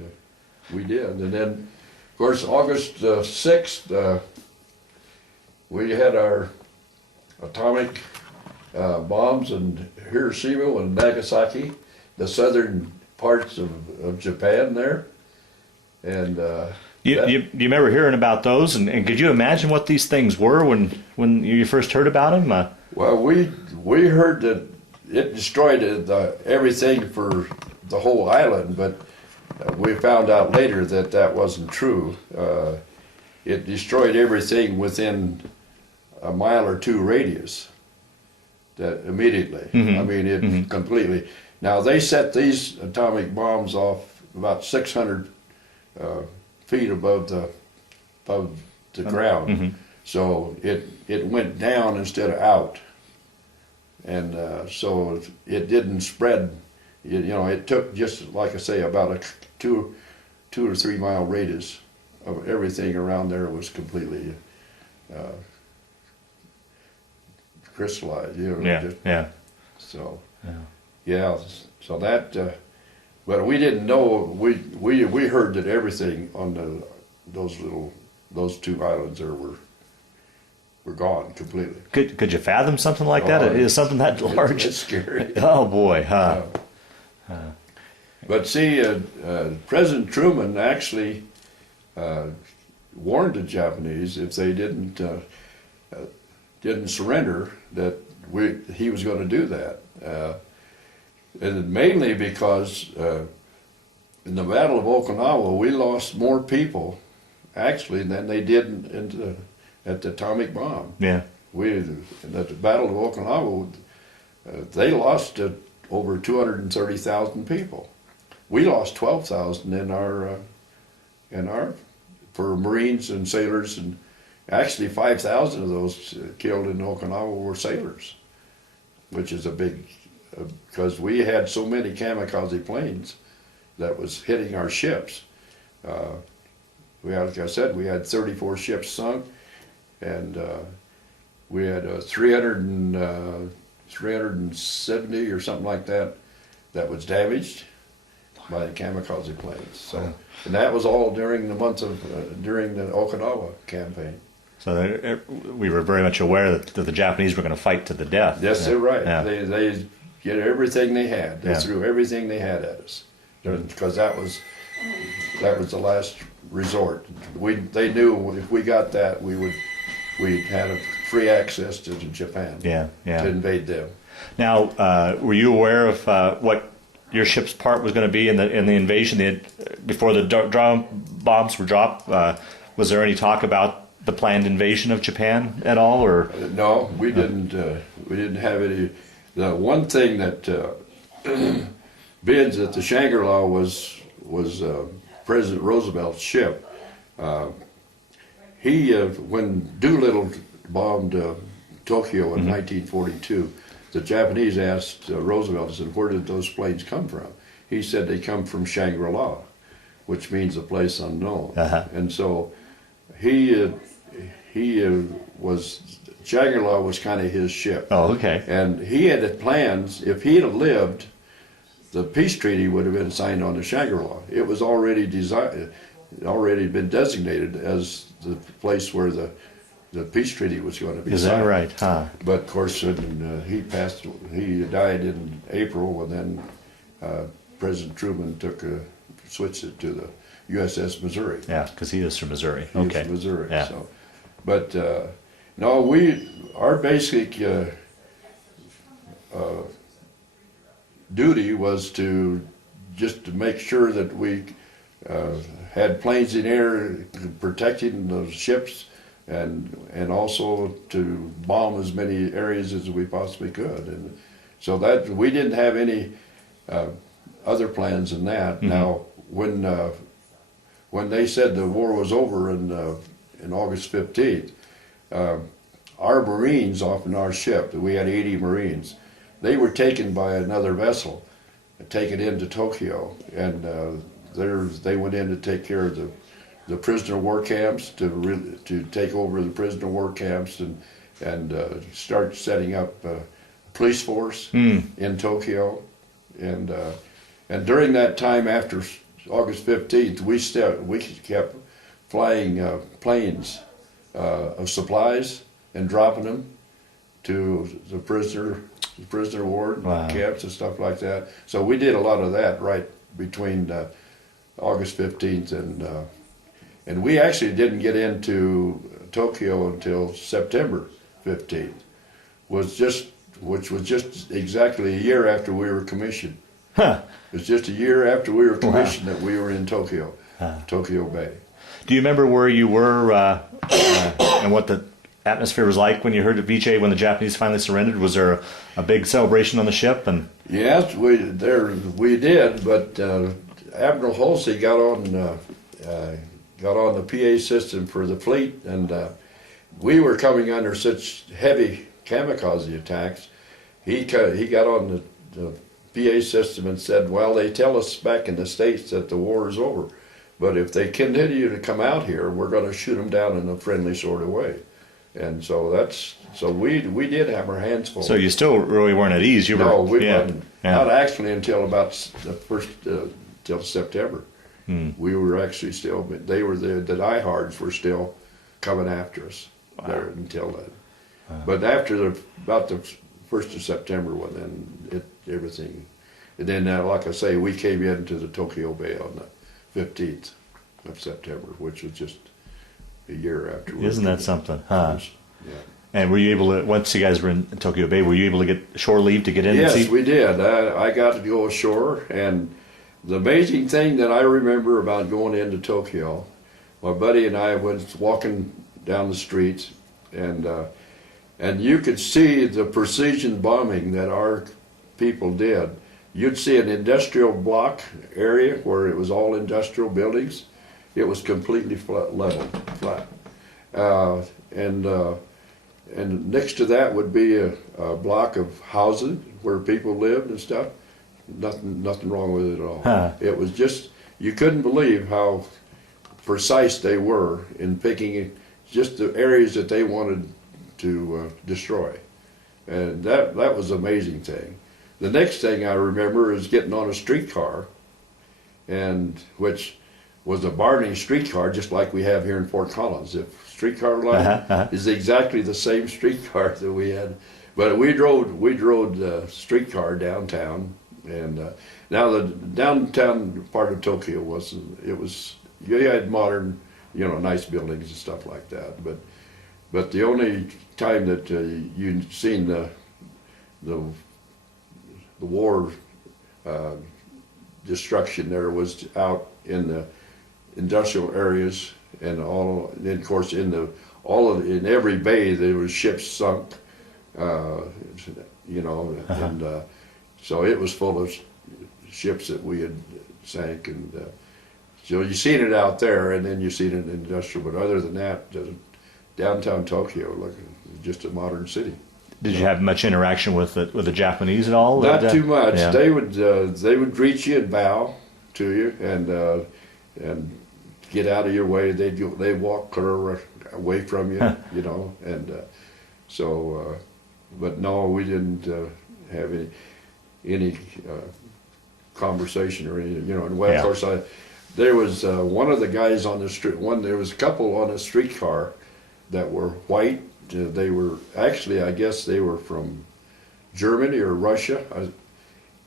we did, and then of course August 6th we had our atomic bombs in Hiroshima and Nagasaki, the southern parts of Japan there. And you remember hearing about those, and could you imagine what these things were when you first heard about them? Well, we heard that it destroyed everything for the whole island, but we found out later that wasn't true. It destroyed everything within a mile or two radius. That immediately. I mean, it completely. Now they set these atomic bombs off about 600 feet above the ground, so it went down instead of out, and so it didn't spread. You know, it took, just like I say, about a two or 3 mile radius of everything around there was completely crystallized. You know, So so that. But we didn't know. We heard that everything on those two islands there were gone completely. Could you fathom something like that? Is something that large? It's scary. Oh boy, huh? But see, President Truman actually warned the Japanese if they didn't surrender that he was going to do that. And mainly because in the Battle of Okinawa, we lost more people, actually, than they did at the atomic bomb. Yeah. In the Battle of Okinawa, they lost over 230,000 people. We lost 12,000 in our for Marines and sailors, and actually 5,000 of those killed in Okinawa were sailors, which is a big. Because we had so many kamikaze planes that was hitting our ships. Like I said, we had 34 ships sunk, and we had 370 or something like that was damaged by the kamikaze planes. So, and that was all during the month of during the Okinawa campaign. So we were very much aware that the Japanese were going to fight to the death. Yes, they're right. Yeah. They get everything they had. They threw everything they had at us, because that was the last resort. They knew if we got that, we'd have free access to Japan. To invade them. Now, were you aware of what your ship's part was going to be in the invasion? Before the drum bombs were dropped, was there any talk about the planned invasion of Japan at all, or? No, we didn't. We didn't have any. The one thing that bids at the Shangri-La was President Roosevelt's ship. When Doolittle bombed Tokyo in 1942, the Japanese asked Roosevelt, said, "Where did those planes come from?" He said they come from Shangri-La, which means a place unknown. And so Shangri-La was kind of his ship. Oh, okay. And he had plans, if he'd have lived, the peace treaty would have been signed on the Shangri-La. It was already designed. already been designated as the place where the peace treaty was going to be Is signed. that right? Huh. But of course, when he died in April, and then President Truman switched it to the USS Missouri. Yeah, because he is from Missouri. He was Okay. from Missouri. Yeah. So, but no, our basic duty was just to make sure that we had planes in air protecting those ships, and also to bomb as many areas as we possibly could. And so that we didn't have any other plans than that. Mm-hmm. Now, when they said the war was over in August 15th, our Marines off in our ship, we had 80 Marines, they were taken by another vessel, taken into Tokyo, and they went in to take care of the prisoner war camps, to take over the prisoner war camps, and start setting up a police force in Tokyo, and during that time after August 15th, we kept flying planes of supplies and dropping them to the prisoner ward camps and stuff like that. So we did a lot of that right between August 15th and we actually didn't get into Tokyo until September 15th, which was just exactly a year after we were commissioned. Huh. It was just a year after we were commissioned that we were in Tokyo, Tokyo Bay. Do you remember where you were and what the atmosphere was like when you heard of VJ when the Japanese finally surrendered? Was there a big celebration on the ship? And yes, we did, but Admiral Halsey got on the PA system for the fleet, and we were coming under such heavy kamikaze attacks. He got on the PA system and said, "Well, they tell us back in the States that the war is over, but if they continue to come out here, we're going to shoot them down in a friendly sort of way." And so we did have our hands full. so you still really weren't at ease. No, we weren't. Not actually until about the first till September. We were actually still, but they were the diehards were still coming after us there until then. But after about the 1st of September, well, then everything, and then like I say, we came into the Tokyo Bay on the 15th of September, which was just a year after. Isn't that something? Huh? Yeah. And were you able to, once you guys were in Tokyo Bay, were you able to get shore leave to get in? Yes, and see? we did. I got to go ashore, and the amazing thing that I remember about going into Tokyo, my buddy and I was walking down the streets, and you could see the precision bombing that our people did. You'd see an industrial block area where it was all industrial buildings. It was completely flat. And next to that would be a block of housing where people lived and stuff. Nothing wrong with it at all. Huh. It was just, you couldn't believe how precise they were in picking just the areas that they wanted to destroy. And that was an amazing thing. The next thing I remember is getting on a streetcar, and which was a Barney streetcar, just like we have here in Fort Collins. The streetcar line is exactly the same streetcar that we had, but we drove the streetcar downtown, and now the downtown part of Tokyo you had modern, nice buildings and stuff like that, but the only time that you'd seen the war destruction there was out in the industrial areas, and of course in every bay there was ships sunk, and so it was full of ships that we had sank, and so you seen it out there, and then you seen it in industrial. But other than that, downtown Tokyo looked just a modern city. Did you have much interaction with the Japanese at all? Not too much. Yeah. They would greet you and bow to you, and get out of your way. They walk clear away from you, and so. But no, we didn't have any conversation or anything, And well, of course, there was one of the guys on the street. There was a couple on a streetcar that were white. They were actually, I guess, they were from Germany or Russia,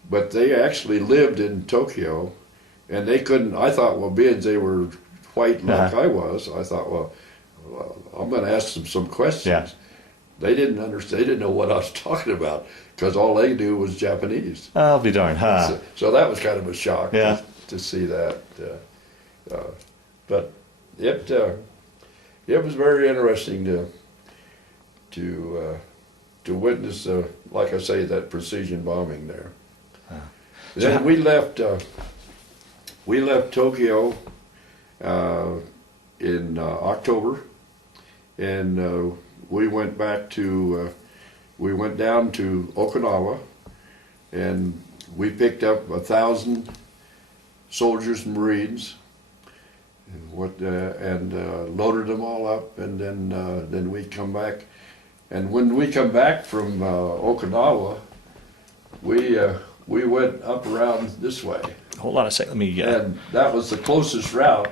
but they actually lived in Tokyo, and they couldn't. I thought, well, being they were white like I was, I thought, well, I'm going to ask them some questions. Yeah. They didn't understand. They didn't know what I was talking about because all they knew was Japanese. I'll be darned, huh? So that was kind of a shock Yeah. to see that. But it was very interesting to witness, like I say, that precision bombing there. Then we left Tokyo in October, and we went back to we went down to Okinawa, and we picked up 1,000 soldiers and Marines, and loaded them all up, and then we come back. And when we come back from Okinawa, we went up around this way. Hold on a second. Let me. And that was the closest route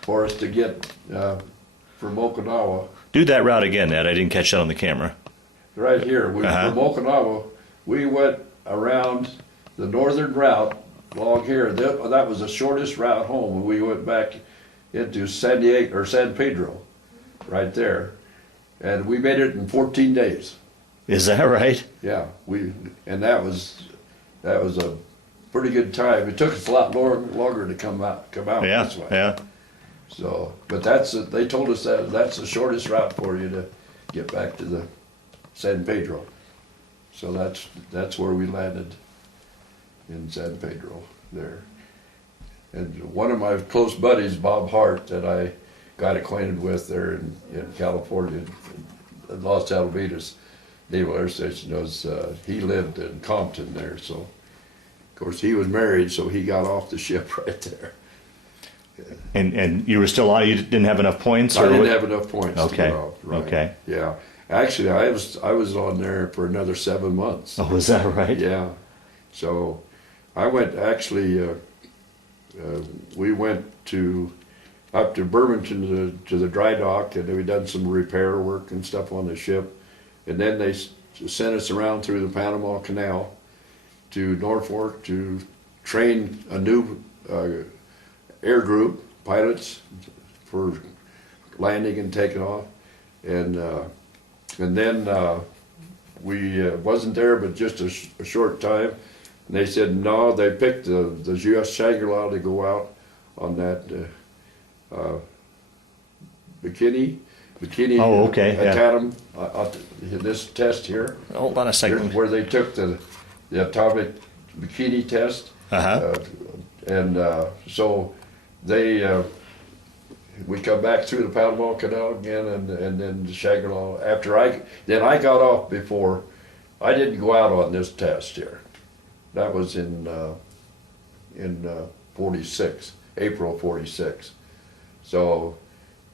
for us to get from Okinawa. Do that route again, Ed. I didn't catch that on the camera. Right here. From Okinawa, we went around the northern route along here. That was the shortest route home. And we went back into San Diego or San Pedro, right there. And we made it in 14 days. Is that right? Yeah, and that was a pretty good time. It took us a lot longer to come out Yeah, this way. yeah. So, but they told us that's the shortest route for you to get back to the San Pedro. So that's where we landed, in San Pedro there. And one of my close buddies, Bob Hart, that I got acquainted with there in California, in Los Alamitos Naval Air Station, he lived in Compton there. So, of course, he was married, so he got off the ship right there. And you were still on. You didn't have enough points. I didn't have enough points. Okay. To get off. Right. Okay. Yeah. Actually, I was on there for another 7 months. Oh, was that right? Yeah. So, I went actually. We went up to Birmingham to the dry dock, and we done some repair work and stuff on the ship, and then they sent us around through the Panama Canal to Norfolk to train a new air group pilots for landing and taking off, and then we wasn't there but just a short time, and they said no, they picked the USS Shangri-La to go out on that bikini Oh, okay, yeah. Academy, this test here. Hold on a second. Where they took the atomic bikini test. And so we come back through the Panama Canal again, and then the Shangri-La. Then I got off before. I didn't go out on this test here. That was in 46, April 46. So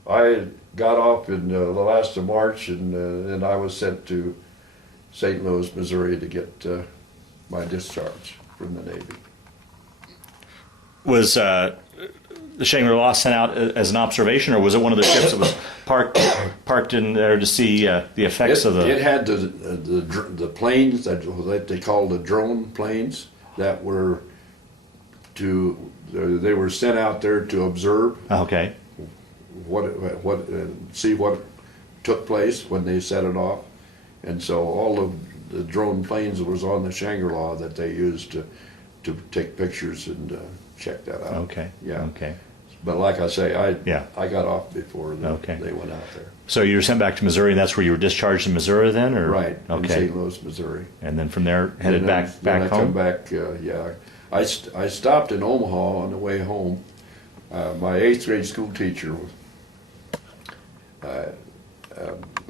I got off in the last of March, and then I was sent to St. Louis, Missouri to get my discharge from the Navy. Was the Shangri-La sent out as an observation, or was it one of the ships that was parked in there to see the effects of the... It had the planes that they call the drone planes that were they were sent out there to observe. Okay. See what took place when they set it off, and so all of the drone planes was on the Shangri-La that they used to take pictures and check that out. Okay. Yeah. Okay. But like I say, I got off before Okay. they went out there. So you were sent back to Missouri, and that's where you were discharged in Missouri then, or Right. In Okay. St. Louis, Missouri. And then from there headed back Then I home. come back. I stopped in Omaha on the way home. My 8th grade school teacher,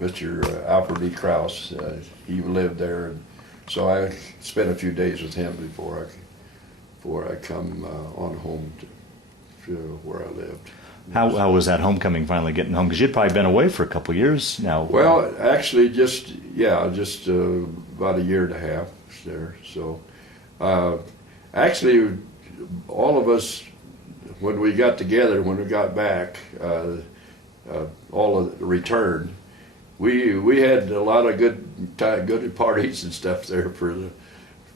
Mr. Alfred E. Krause, he lived there, and so I spent a few days with him before I come on home to where I lived. How was that homecoming finally getting home? Because you'd probably been away for a couple of years now. Well, actually, just about a year and a half there. So, actually, all of us when we got together, when we got back, all of the return, we had a lot of good parties and stuff there for the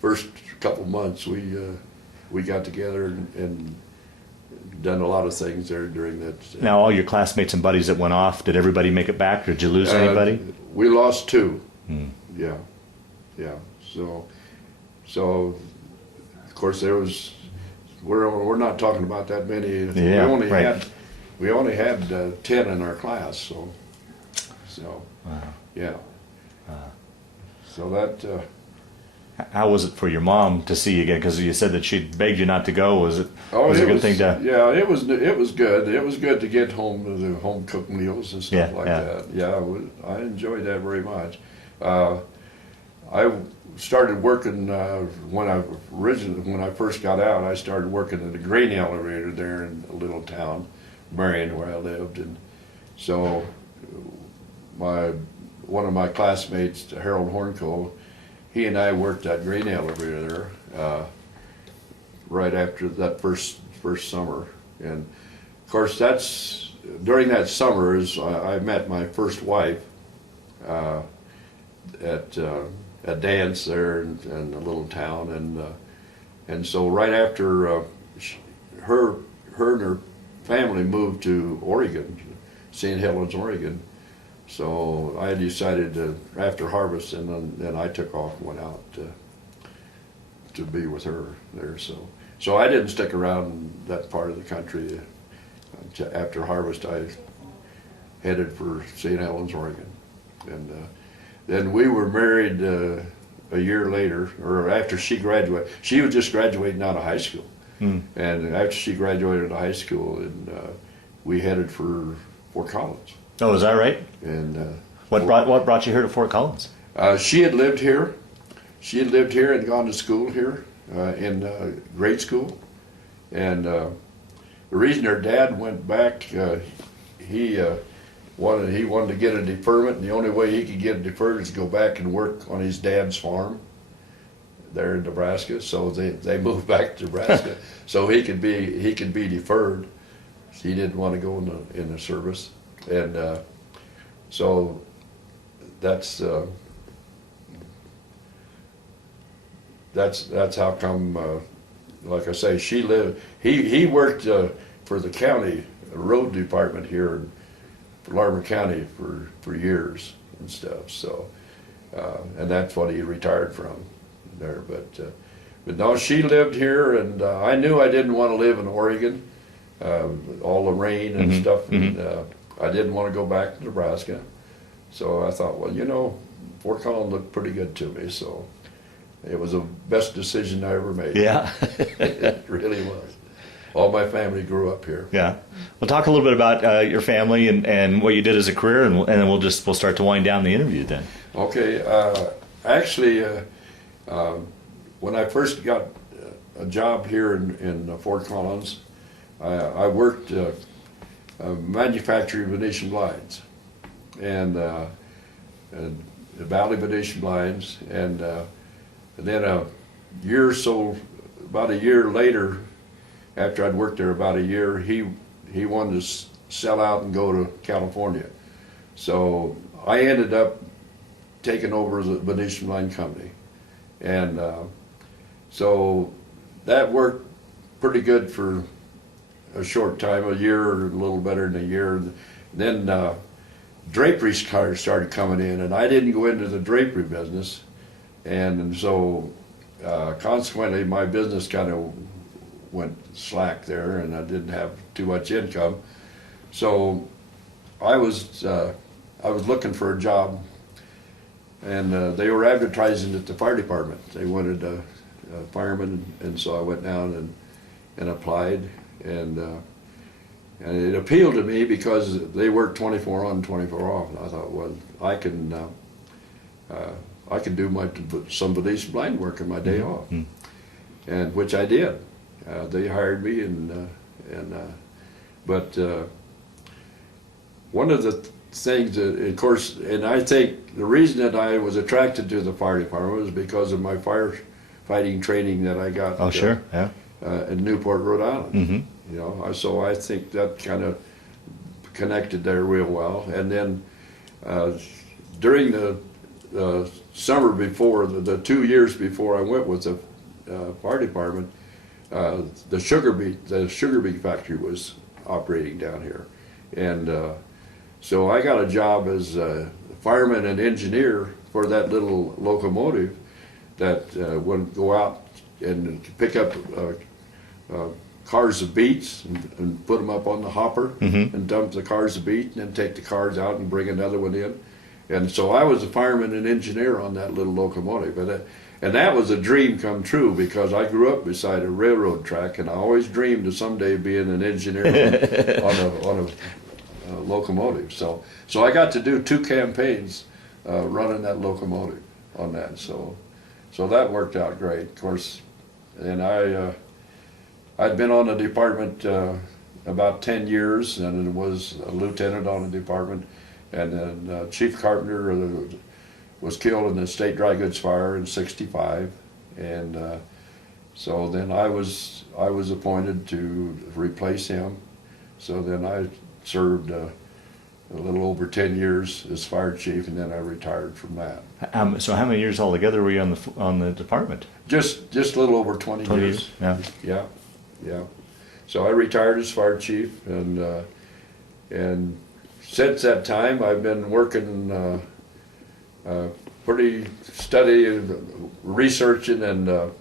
first couple months. We got together and done a lot of things there during that. Now, all your classmates and buddies that went off, did everybody make it back, or did you lose anybody? We lost 2. Hmm. Yeah. So of course there was. We're not talking about that many. Yeah, we only had 10 in our class. So Wow. yeah. So that. How was it for your mom to see you again? Because you said that she begged you not to go. Was it a good thing to? Yeah, it was good. It was good to get home to the home cooked meals and stuff that. Yeah, I enjoyed that very much. I started working when I first got out. I started working at a grain elevator there in a little town, Marion, where I lived, and so one of my classmates, Harold Hornco, he and I worked that grain elevator there right after that first summer, and of course during that summer I met my first wife at a dance there in a little town, and so right after her and her family moved to Oregon, St. Helens, Oregon. So I decided after harvest, and then I took off and went out to be with her there. So I didn't stick around in that part of the country. After harvest, I headed for St. Helens, Oregon, and then we were married a year later, or after she graduated. She was just graduating out of high school, and after she graduated out of high school, and we headed for Fort Collins. Oh, is that right? And what brought you here to Fort Collins? She had lived here. She had lived here and gone to school here in grade school. And the reason her dad went back, he wanted to get a deferment, and the only way he could get a deferment is to go back and work on his dad's farm there in Nebraska. So they moved back to Nebraska so he could be deferred. He didn't want to go in the service. And so that's how come. Like I say, she lived. He worked for the county road department here in Larmer County for years and stuff. So and that's what he retired from there. But no, she lived here, and I knew I didn't want to live in Oregon. All the rain and stuff. And, I didn't want to go back to Nebraska, so I thought, well, Fort Collins looked pretty good to me, so it was the best decision I ever made. Yeah. It really was. All my family grew up here. Yeah. Well, talk a little bit about your family and what you did as a career, and then we'll start to wind down the interview then. Okay. Actually, when I first got a job here in Fort Collins, I worked manufacturing Venetian blinds, and the Valley Venetian blinds, and then about a year later, after I'd worked there about a year, he wanted to sell out and go to California, so I ended up taking over the Venetian blind company, and so that worked pretty good for a short time, a year or a little better than a year. Then drapery cars started coming in, and I didn't go into the drapery business, and so consequently my business kind of went slack there, and I didn't have too much income. So I was looking for a job, and they were advertising at the fire department. They wanted a fireman, and so I went down and applied. And it appealed to me because they worked 24 on, 24 off. And I thought, well, I can do some Venetian blind work in my day off, and which I did. They hired me, but one of the things that, of course, and I think the reason that I was attracted to the fire department was because of my firefighting training that I got. Oh, sure, yeah. In Newport, Rhode Island. You know, so I think that kind of connected there real well. And then during the summer before, the 2 years before I went with the fire department, the sugar beet factory was operating down here, and so I got a job as a fireman and engineer for that little locomotive that would go out and pick up cars of beets and put them up on the hopper and dump the cars of beet, and then take the cars out and bring another one in. And so I was a fireman and engineer on that little locomotive, and that was a dream come true, because I grew up beside a railroad track, and I always dreamed of someday being an engineer on a locomotive. So I got to do 2 campaigns running that locomotive on that. So that worked out great, of course. And I'd been on the department about 10 years, and was a lieutenant on the department, and then Chief Carpenter was killed in the state dry goods fire in '65, and so then I was appointed to replace him. So then I served a little over 10 years as fire chief, and then I retired from that. So how many years altogether were you on the department? Just a little over 20 years. Yeah. Yeah. So I retired as fire chief, and since that time I've been working pretty steady, researching and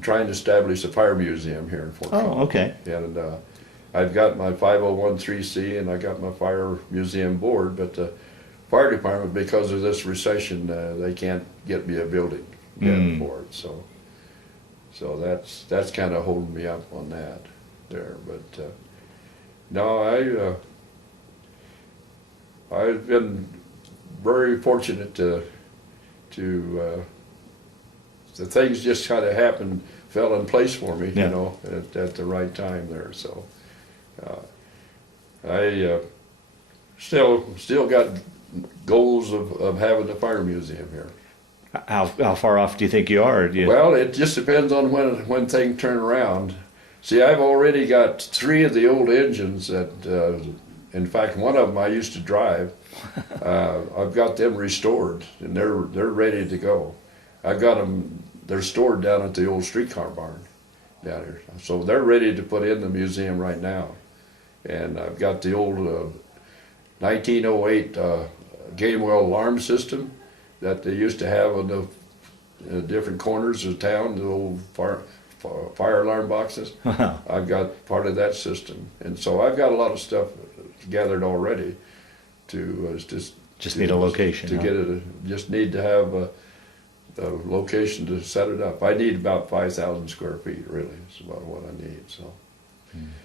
trying to establish a fire museum here in Fort Collins. Oh, okay. And I've got my 501(c), and I got my fire museum board, but the fire department, because of this recession, they can't get me a building yet for it. So that's kind of holding me up on that there. But no, I've been very fortunate to the things just kind of happened, fell in place for me, you know, at the right time there. So I still got goals of having a fire museum here. How far off do you think you are? Well, it just depends on when things turn around. See, I've already got 3 of the old engines that, in fact, one of them I used to drive. I've got them restored, and they're ready to go. I've got them, they're stored down at the old streetcar barn down here. So they're ready to put in the museum right now. And I've got the old 1908 Gamewell alarm system that they used to have on the different corners of town, the old fire alarm boxes. I've got part of that system. And so I've got a lot of stuff gathered already to just need a location. To get it, just need to have a location to set it up. I need about 5,000 square feet, really, is about what I need.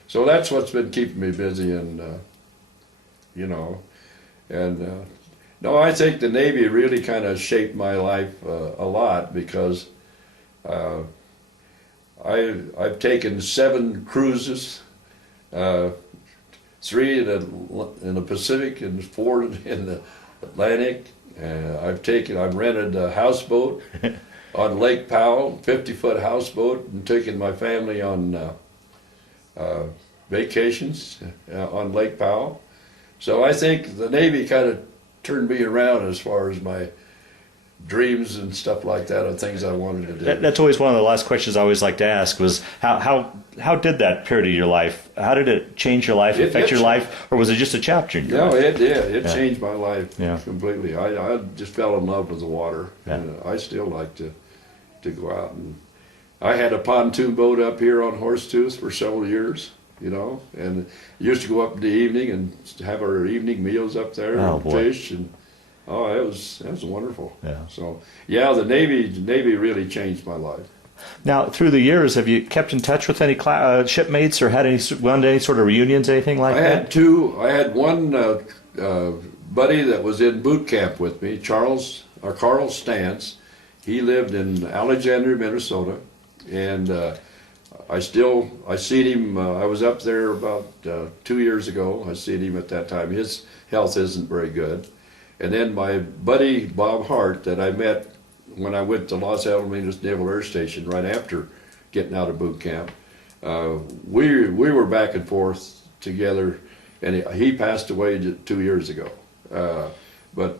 So that's what's been keeping me busy, and you know, and no, I think the Navy really kind of shaped my life a lot, because I've taken 7 cruises, 3 in the Pacific and 4 in the Atlantic. I've rented a houseboat on Lake Powell, 50-foot houseboat, and taken my family on vacations on Lake Powell. So I think the Navy kind of turned me around as far as my dreams and stuff like that, of things I wanted to do. That's always one of the last questions I always like to ask, was how did that period of your life, how did it change your life, affect your life, or was it just a chapter in your life? No, it did. It changed my life completely. I just fell in love with the water. And I still like to go out. And I had a pontoon boat up here on Horsetooth for several years, you know, and used to go up in the evening and have our evening meals up there and fish, and it was wonderful. Yeah. So yeah, the Navy really changed my life. Now, through the years, have you kept in touch with any shipmates, or had gone to any sort of reunions, anything like that? I had 2. I had one buddy that was in boot camp with me, Carl Stantz. He lived in Alexandria, Minnesota, and I seen him. I was up there about 2 years ago. I seen him at that time. His health isn't very good. And then my buddy Bob Hart, that I met when I went to Los Alamitos Naval Air Station right after getting out of boot camp, we were back and forth together, and he passed away 2 years ago. But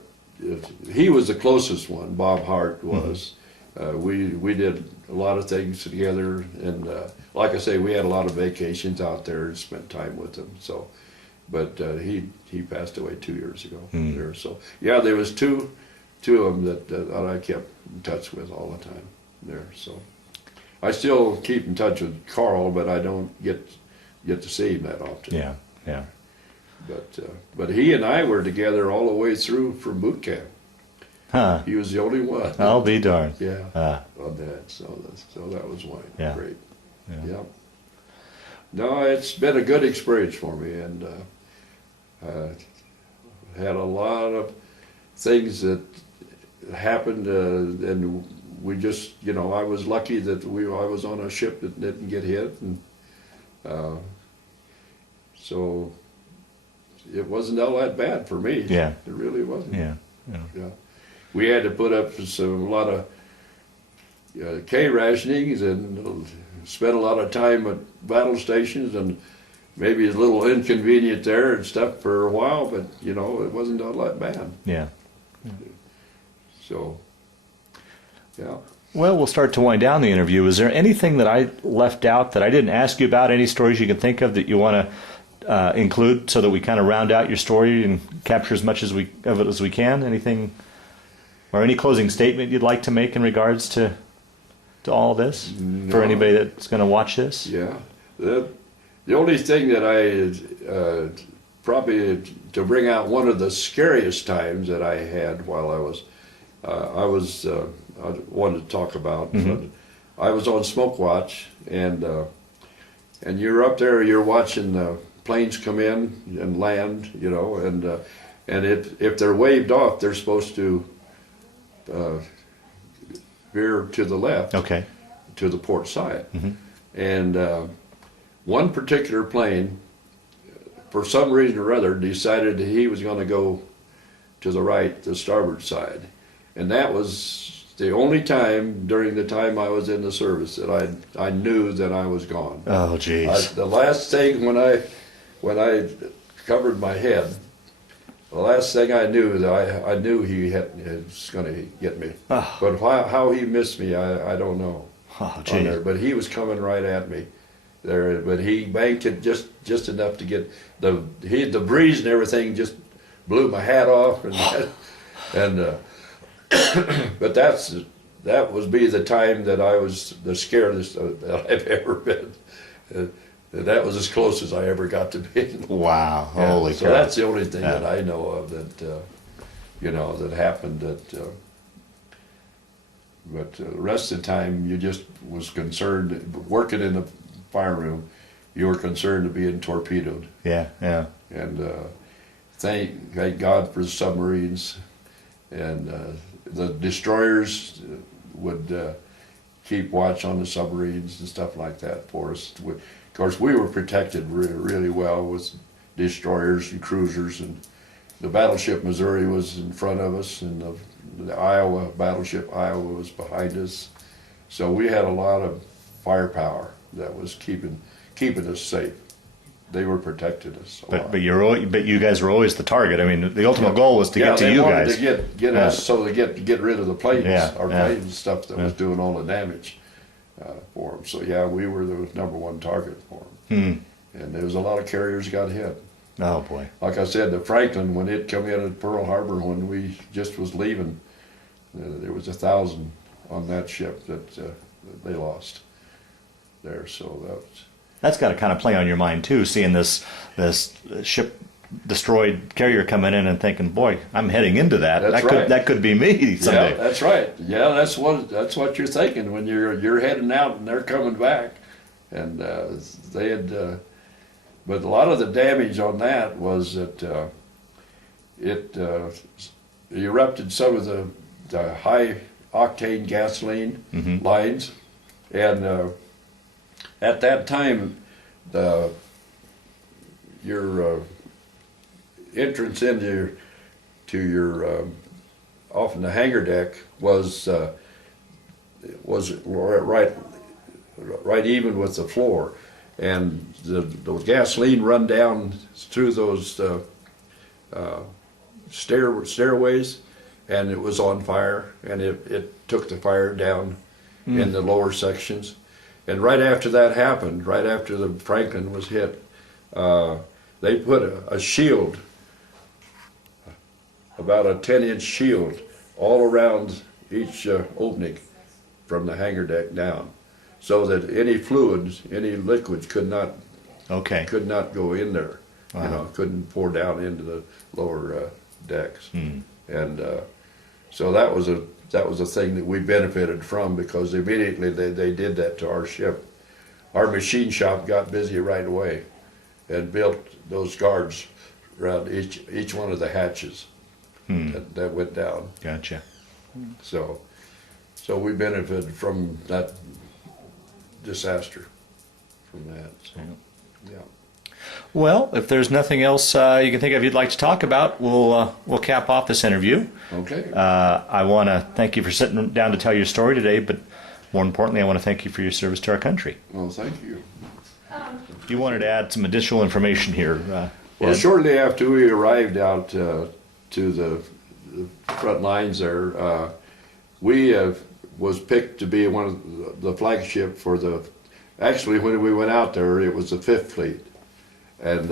he was the closest one. Bob Hart was. We did a lot of things together, and like I say, we had a lot of vacations out there and spent time with him. So, but he passed away 2 years ago. There. So yeah, there was two of them that I kept in touch with all the time there. So I still keep in touch with Carl, but I don't get to see him that often. Yeah, yeah. But he and I were together all the way through from boot camp. Huh. He was the only one. I'll be darned. Yeah. On that. So that was one. Yeah. Great. Yeah. Yeah. No, it's been a good experience for me, and had a lot of things that happened, and we just, I was lucky that I was on a ship that didn't get hit, and so it wasn't all that bad for me. Yeah. It really wasn't. Yeah. Yeah. We had to put up a lot of K rationings and spent a lot of time at battle stations, and maybe a little inconvenient there and stuff for a while, but it wasn't all that bad. Yeah. So, yeah. Well, we'll start to wind down the interview. Is there anything that I left out that I didn't ask you about? Any stories you can think of that you want to include so that we kind of round out your story and capture as much of it as we can? Anything, or any closing statement you'd like to make in regards to all this for anybody that's going to watch this? Yeah. The only thing that I probably to bring out one of the scariest times that I had while I wanted to talk about. I was on smoke watch, and you're up there, you're watching the planes come in and land, and if they're waved off, they're supposed to veer to the left, Okay. to the port side. And one particular plane, for some reason or other, decided that he was going to go to the right, the starboard side. And that was the only time during the time I was in the service that I knew that I was gone. Oh, jeez. The last thing when I covered my head, the last thing I knew that I knew he was going to get me. Oh. But how he missed me, I don't know. Oh, On geez. there. But he was coming right at me there. But he banked it just enough to get the breeze and everything just blew my hat off, and but that was the time that I was the scariest that I've ever been. That was as close as I ever got to be. Wow. Yeah, Holy so crap. that's the only thing that I know of that happened. But the rest of the time, you just was concerned, working in the fire room, you were concerned of being torpedoed. Yeah, yeah. And thank God for the submarines. And the destroyers would keep watch on the submarines and stuff like that for us. Of course, we were protected really well with destroyers and cruisers, and the battleship Missouri was in front of us, and the Iowa battleship Iowa was behind us. So we had a lot of firepower that was keeping us safe. They were protecting us a lot. But you guys were always the target. I mean, the ultimate goal was to get to you guys. They wanted to get us so they get rid of the planes, our planes and stuff that was doing all the damage for them. So yeah, we were the #1 target for them. And there was a lot of carriers got hit. Oh boy. Like I said, the Franklin, when it come in at Pearl Harbor, when we just was leaving, there was 1,000 on that ship that they lost there. So That's got to kind of play on your mind too, seeing this ship destroyed carrier coming in and thinking, boy, I'm heading into that. That could be me someday. Yeah, that's right. Yeah, that's what you're thinking when you're heading out and they're coming back, and they had. But a lot of the damage on that was that it erupted some of the high octane gasoline lines, and at that time, your entrance into your off in the hangar deck was right even with the floor, and the gasoline run down through those stairways, and it was on fire, and it took the fire down in the lower sections. And right after that happened, right after the Franklin was hit, they put a shield, about a 10-inch shield, all around each opening from the hangar deck down, so that any fluids, any liquids could not go in there. Wow. You know, couldn't pour down into the lower decks. And so that was a thing that we benefited from, because immediately they did that to our ship. Our machine shop got busy right away and built those guards around each one of the hatches that went down. Gotcha. So we benefited from that disaster, from that. So, yeah. Well, if there's nothing else you can think of you'd like to talk about, we'll cap off this interview. Okay. I want to thank you for sitting down to tell your story today, but more importantly, I want to thank you for your service to our country. Well, thank you. You wanted to add some additional information here. Well, Ed? shortly after we arrived out to the front lines there, we was picked to be one of the flagship for the. Actually, when we went out there, it was the 5th Fleet, and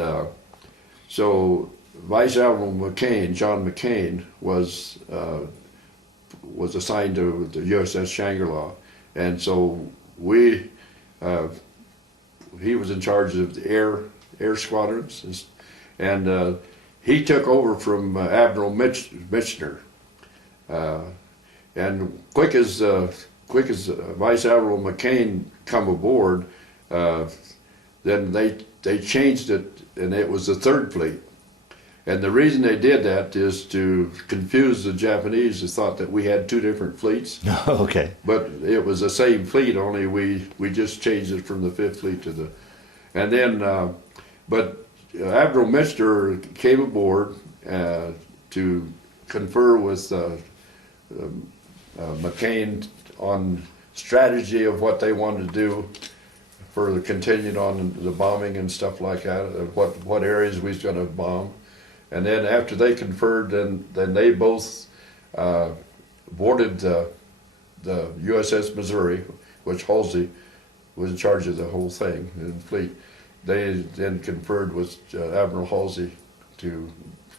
so Vice Admiral McCain, John McCain, was assigned to the USS Shangri-La, and so he was in charge of the air squadrons, and he took over from Admiral Michener, and quick as Vice Admiral McCain come aboard, then they changed it, and it was the 3rd Fleet. And the reason they did that is to confuse the Japanese, who thought that we had 2 different fleets. Okay. But it was the same fleet, only we just changed it from the 5th Fleet to the. And then, but Admiral Michener came aboard to confer with McCain on strategy of what they wanted to do for the continued on the bombing and stuff like that, what areas we was going to bomb. And then after they conferred, then they both boarded the USS Missouri, which Halsey was in charge of the whole thing in the fleet. They then conferred with Admiral Halsey to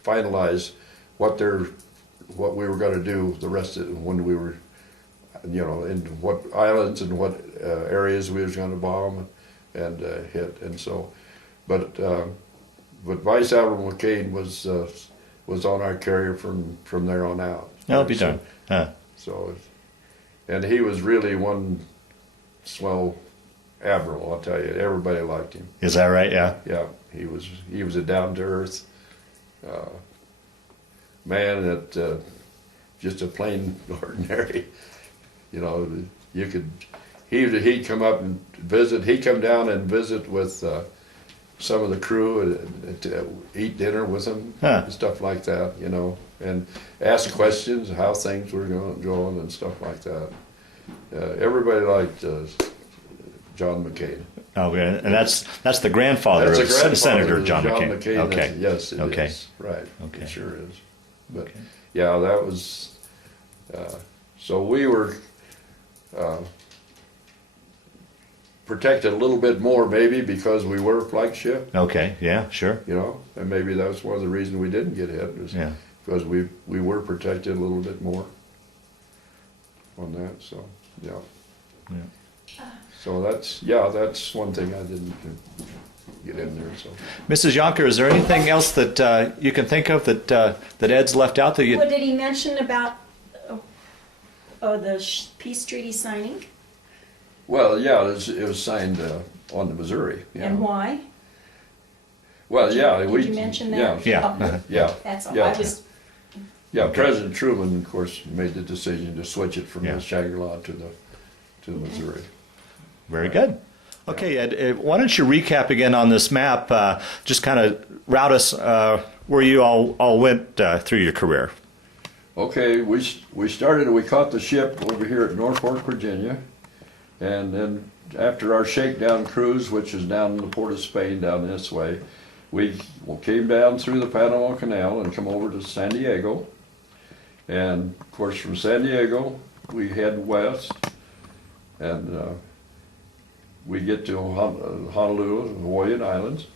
finalize what we were going to do the rest of it, when we were, in what islands and what areas we was going to bomb and hit. And so, but Vice Admiral McCain was on our carrier from there on out. I'll be done. So, and he was really one swell admiral, I'll tell you. Everybody liked him. Is that right? Yeah. Yeah, he was a down to earth man, that just a plain ordinary. You could. He'd come up and visit. He'd come down and visit with some of the crew and eat dinner with them, and stuff like that. And ask questions how things were going and stuff like that. Everybody liked John McCain. Okay, and that's the grandfather of Senator John McCain. Okay. Yes, it okay. is. Right. Okay. It sure is. But Okay. yeah, that was. So we were protected a little bit more, maybe because we were a flagship. Okay. Yeah. Sure. And maybe that was one of the reasons we didn't get hit, was because we were protected a little bit more on that. So yeah. So that's one thing I didn't get in there. So, Mrs. Yonker, is there anything else that you can think of that Ed's left out that you? What did he mention about the peace treaty signing? well, yeah, it was signed on the Missouri. Yeah. And why? Well, yeah, Did you mention that? Yeah. Oh, yeah, that's all. yeah. I was. yeah. President Truman, of course, made the decision to switch it from Yeah. the Shangri-La to the Missouri. Very good. Okay, Ed, why don't you recap again on this map? Just kind of route us where you all went through your career. Okay, we caught the ship over here at Norfolk, Virginia, and then after our shakedown cruise, which is down in the Port of Spain, down this way, we came down through the Panama Canal and come over to San Diego. And of course, from San Diego, we head west, and we get to Honolulu, Hawaiian Islands.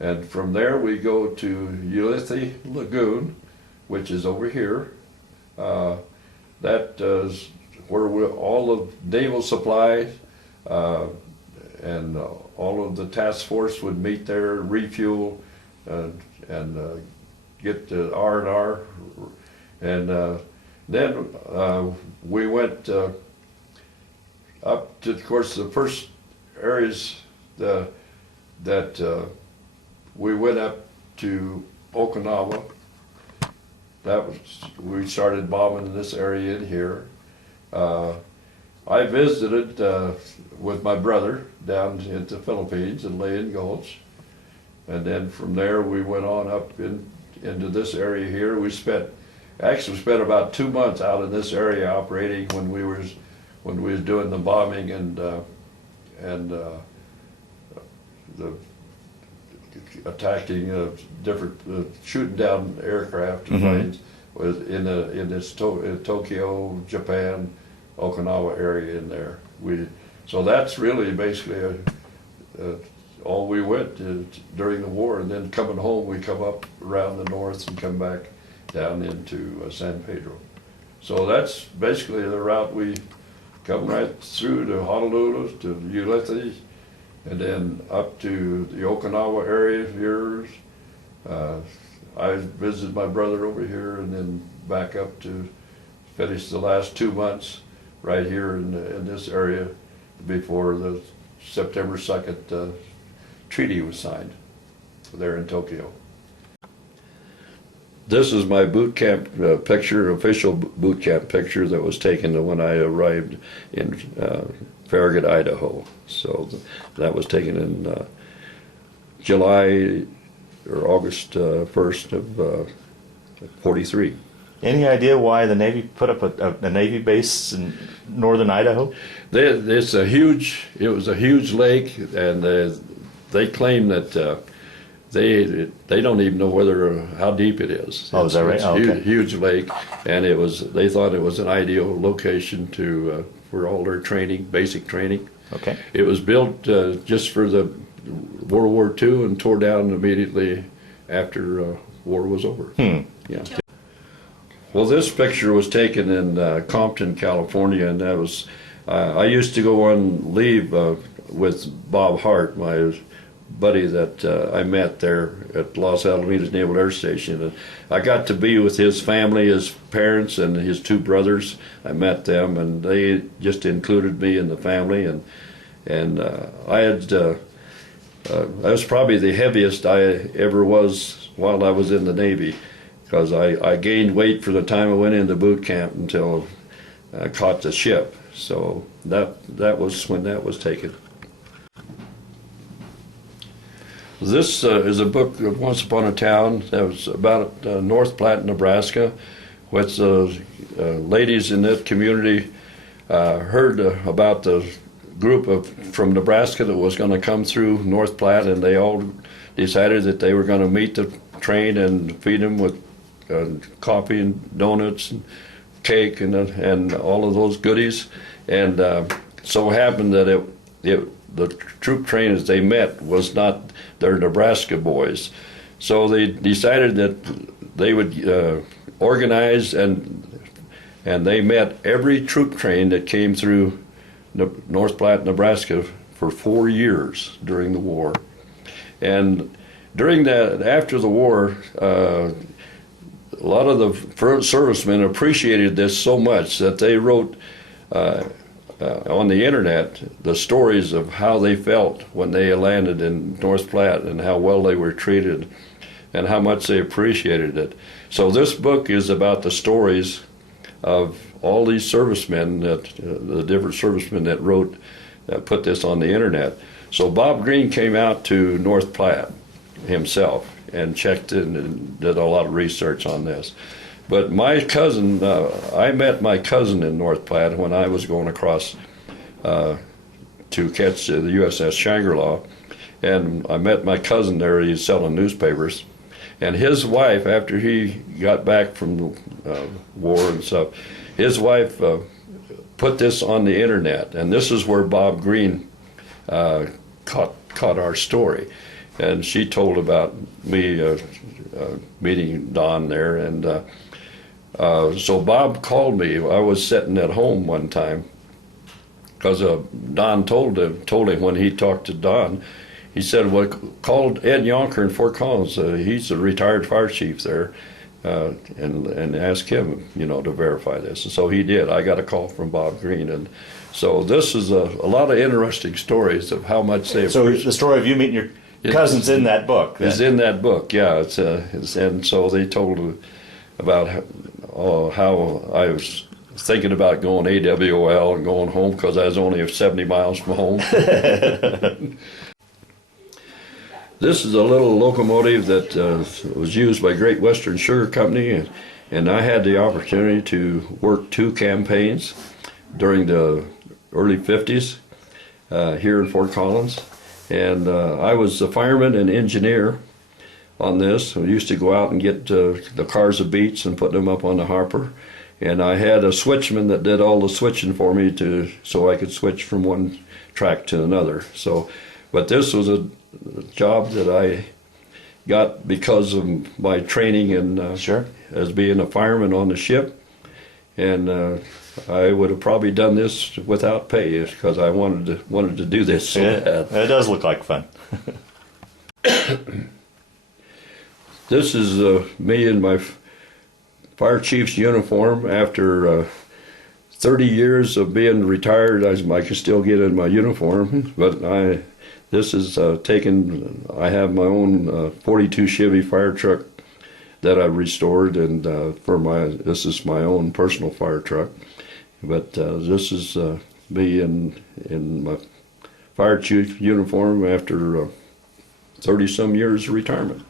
And from there, we go to Ulithi Lagoon, which is over here. That is where all of naval supplies and all of the task force would meet there, refuel, and get the R&R. And then we went up to, of course, the first areas that we went up to Okinawa. We started bombing this area in here. I visited with my brother down into the Philippines in Layan Gulch, and then from there we went on up into this area here. We spent about 2 months out in this area operating when we was doing the bombing and the attacking different shooting down aircraft and planes was in this Tokyo, Japan, Okinawa area in there. So that's really basically all we went during the war, and then coming home we come up around the north and come back down into San Pedro. So that's basically the route. We come right through to Honolulu, to Ulithi, and then up to the Okinawa area here. I visited my brother over here, and then back up to finish the last 2 months right here in this area before the September 2nd treaty was signed there in Tokyo. This is my boot camp picture, official boot camp picture that was taken when I arrived in Farragut, Idaho. So that was taken in July or August 1st of 43. Any idea why the Navy put up a Navy base in northern Idaho? It was a huge lake, and they claim that they don't even know how deep it is. Oh, is that right? It's a huge lake, and they thought it was an ideal location for all their training, basic training. Okay. It was built just for the World War II and tore down immediately after war was over. Yeah. Well, this picture was taken in Compton, California, and that was I used to go on leave with Bob Hart, my buddy that I met there at Los Alamitos Naval Air Station. And I got to be with his family, his parents, and his 2 brothers. I met them, and they just included me in the family. And I was probably the heaviest I ever was while I was in the Navy, because I gained weight from the time I went into boot camp until I caught the ship. So that was when that was taken. This is a book of Once Upon a Town that was about North Platte, Nebraska, which ladies in that community heard about the group from Nebraska that was going to come through North Platte, and they all decided that they were going to meet the train and feed them with coffee and donuts and cake and all of those goodies. And so happened that the troop trainers they met was not their Nebraska boys. So they decided that they would organize, and they met every troop train that came through North Platte, Nebraska for 4 years during the war. And during that, after the war, a lot of the servicemen appreciated this so much that they wrote on the internet the stories of how they felt when they landed in North Platte and how well they were treated and how much they appreciated it. So this book is about the stories of all these servicemen, the different servicemen that wrote, put this on the internet. So Bob Green came out to North Platte himself and checked in and did a lot of research on this. But my cousin, I met my cousin in North Platte when I was going across to catch the USS Shangri-La, and I met my cousin there. He's selling newspapers, and his wife, after he got back from the war and stuff, his wife put this on the internet, and this is where Bob Green caught our story, and she told about me meeting Don there, and so Bob called me. I was sitting at home one time because Don told him when he talked to Don, he said, "Well, called Ed Yonker in Fort Collins. He's a retired fire chief there." And ask him, to verify this. And so he did. I got a call from Bob Green, and so this is a lot of interesting stories of how much they. So the story of you meeting your cousin's in that book. Is in that book, yeah. And so they told about how I was thinking about going AWOL and going home because I was only 70 miles from home. This is a little locomotive that was used by Great Western Sugar Company, and I had the opportunity to work 2 campaigns during the early 50s here in Fort Collins. And I was the fireman and engineer on this. We used to go out and get the cars of beets and put them up on the hopper. And I had a switchman that did all the switching for me so I could switch from one track to another. But this was a job that I got because of my training and as being a fireman on the ship, and I would have probably done this without pay because I wanted to do this so bad. It does look like fun. This is me in my fire chief's uniform after 30 years of being retired. I can still get in my uniform, but this is taken. I have my own 42 Chevy fire truck that I restored, and this is my own personal fire truck. But this is me in my fire chief uniform after 30-some years of retirement.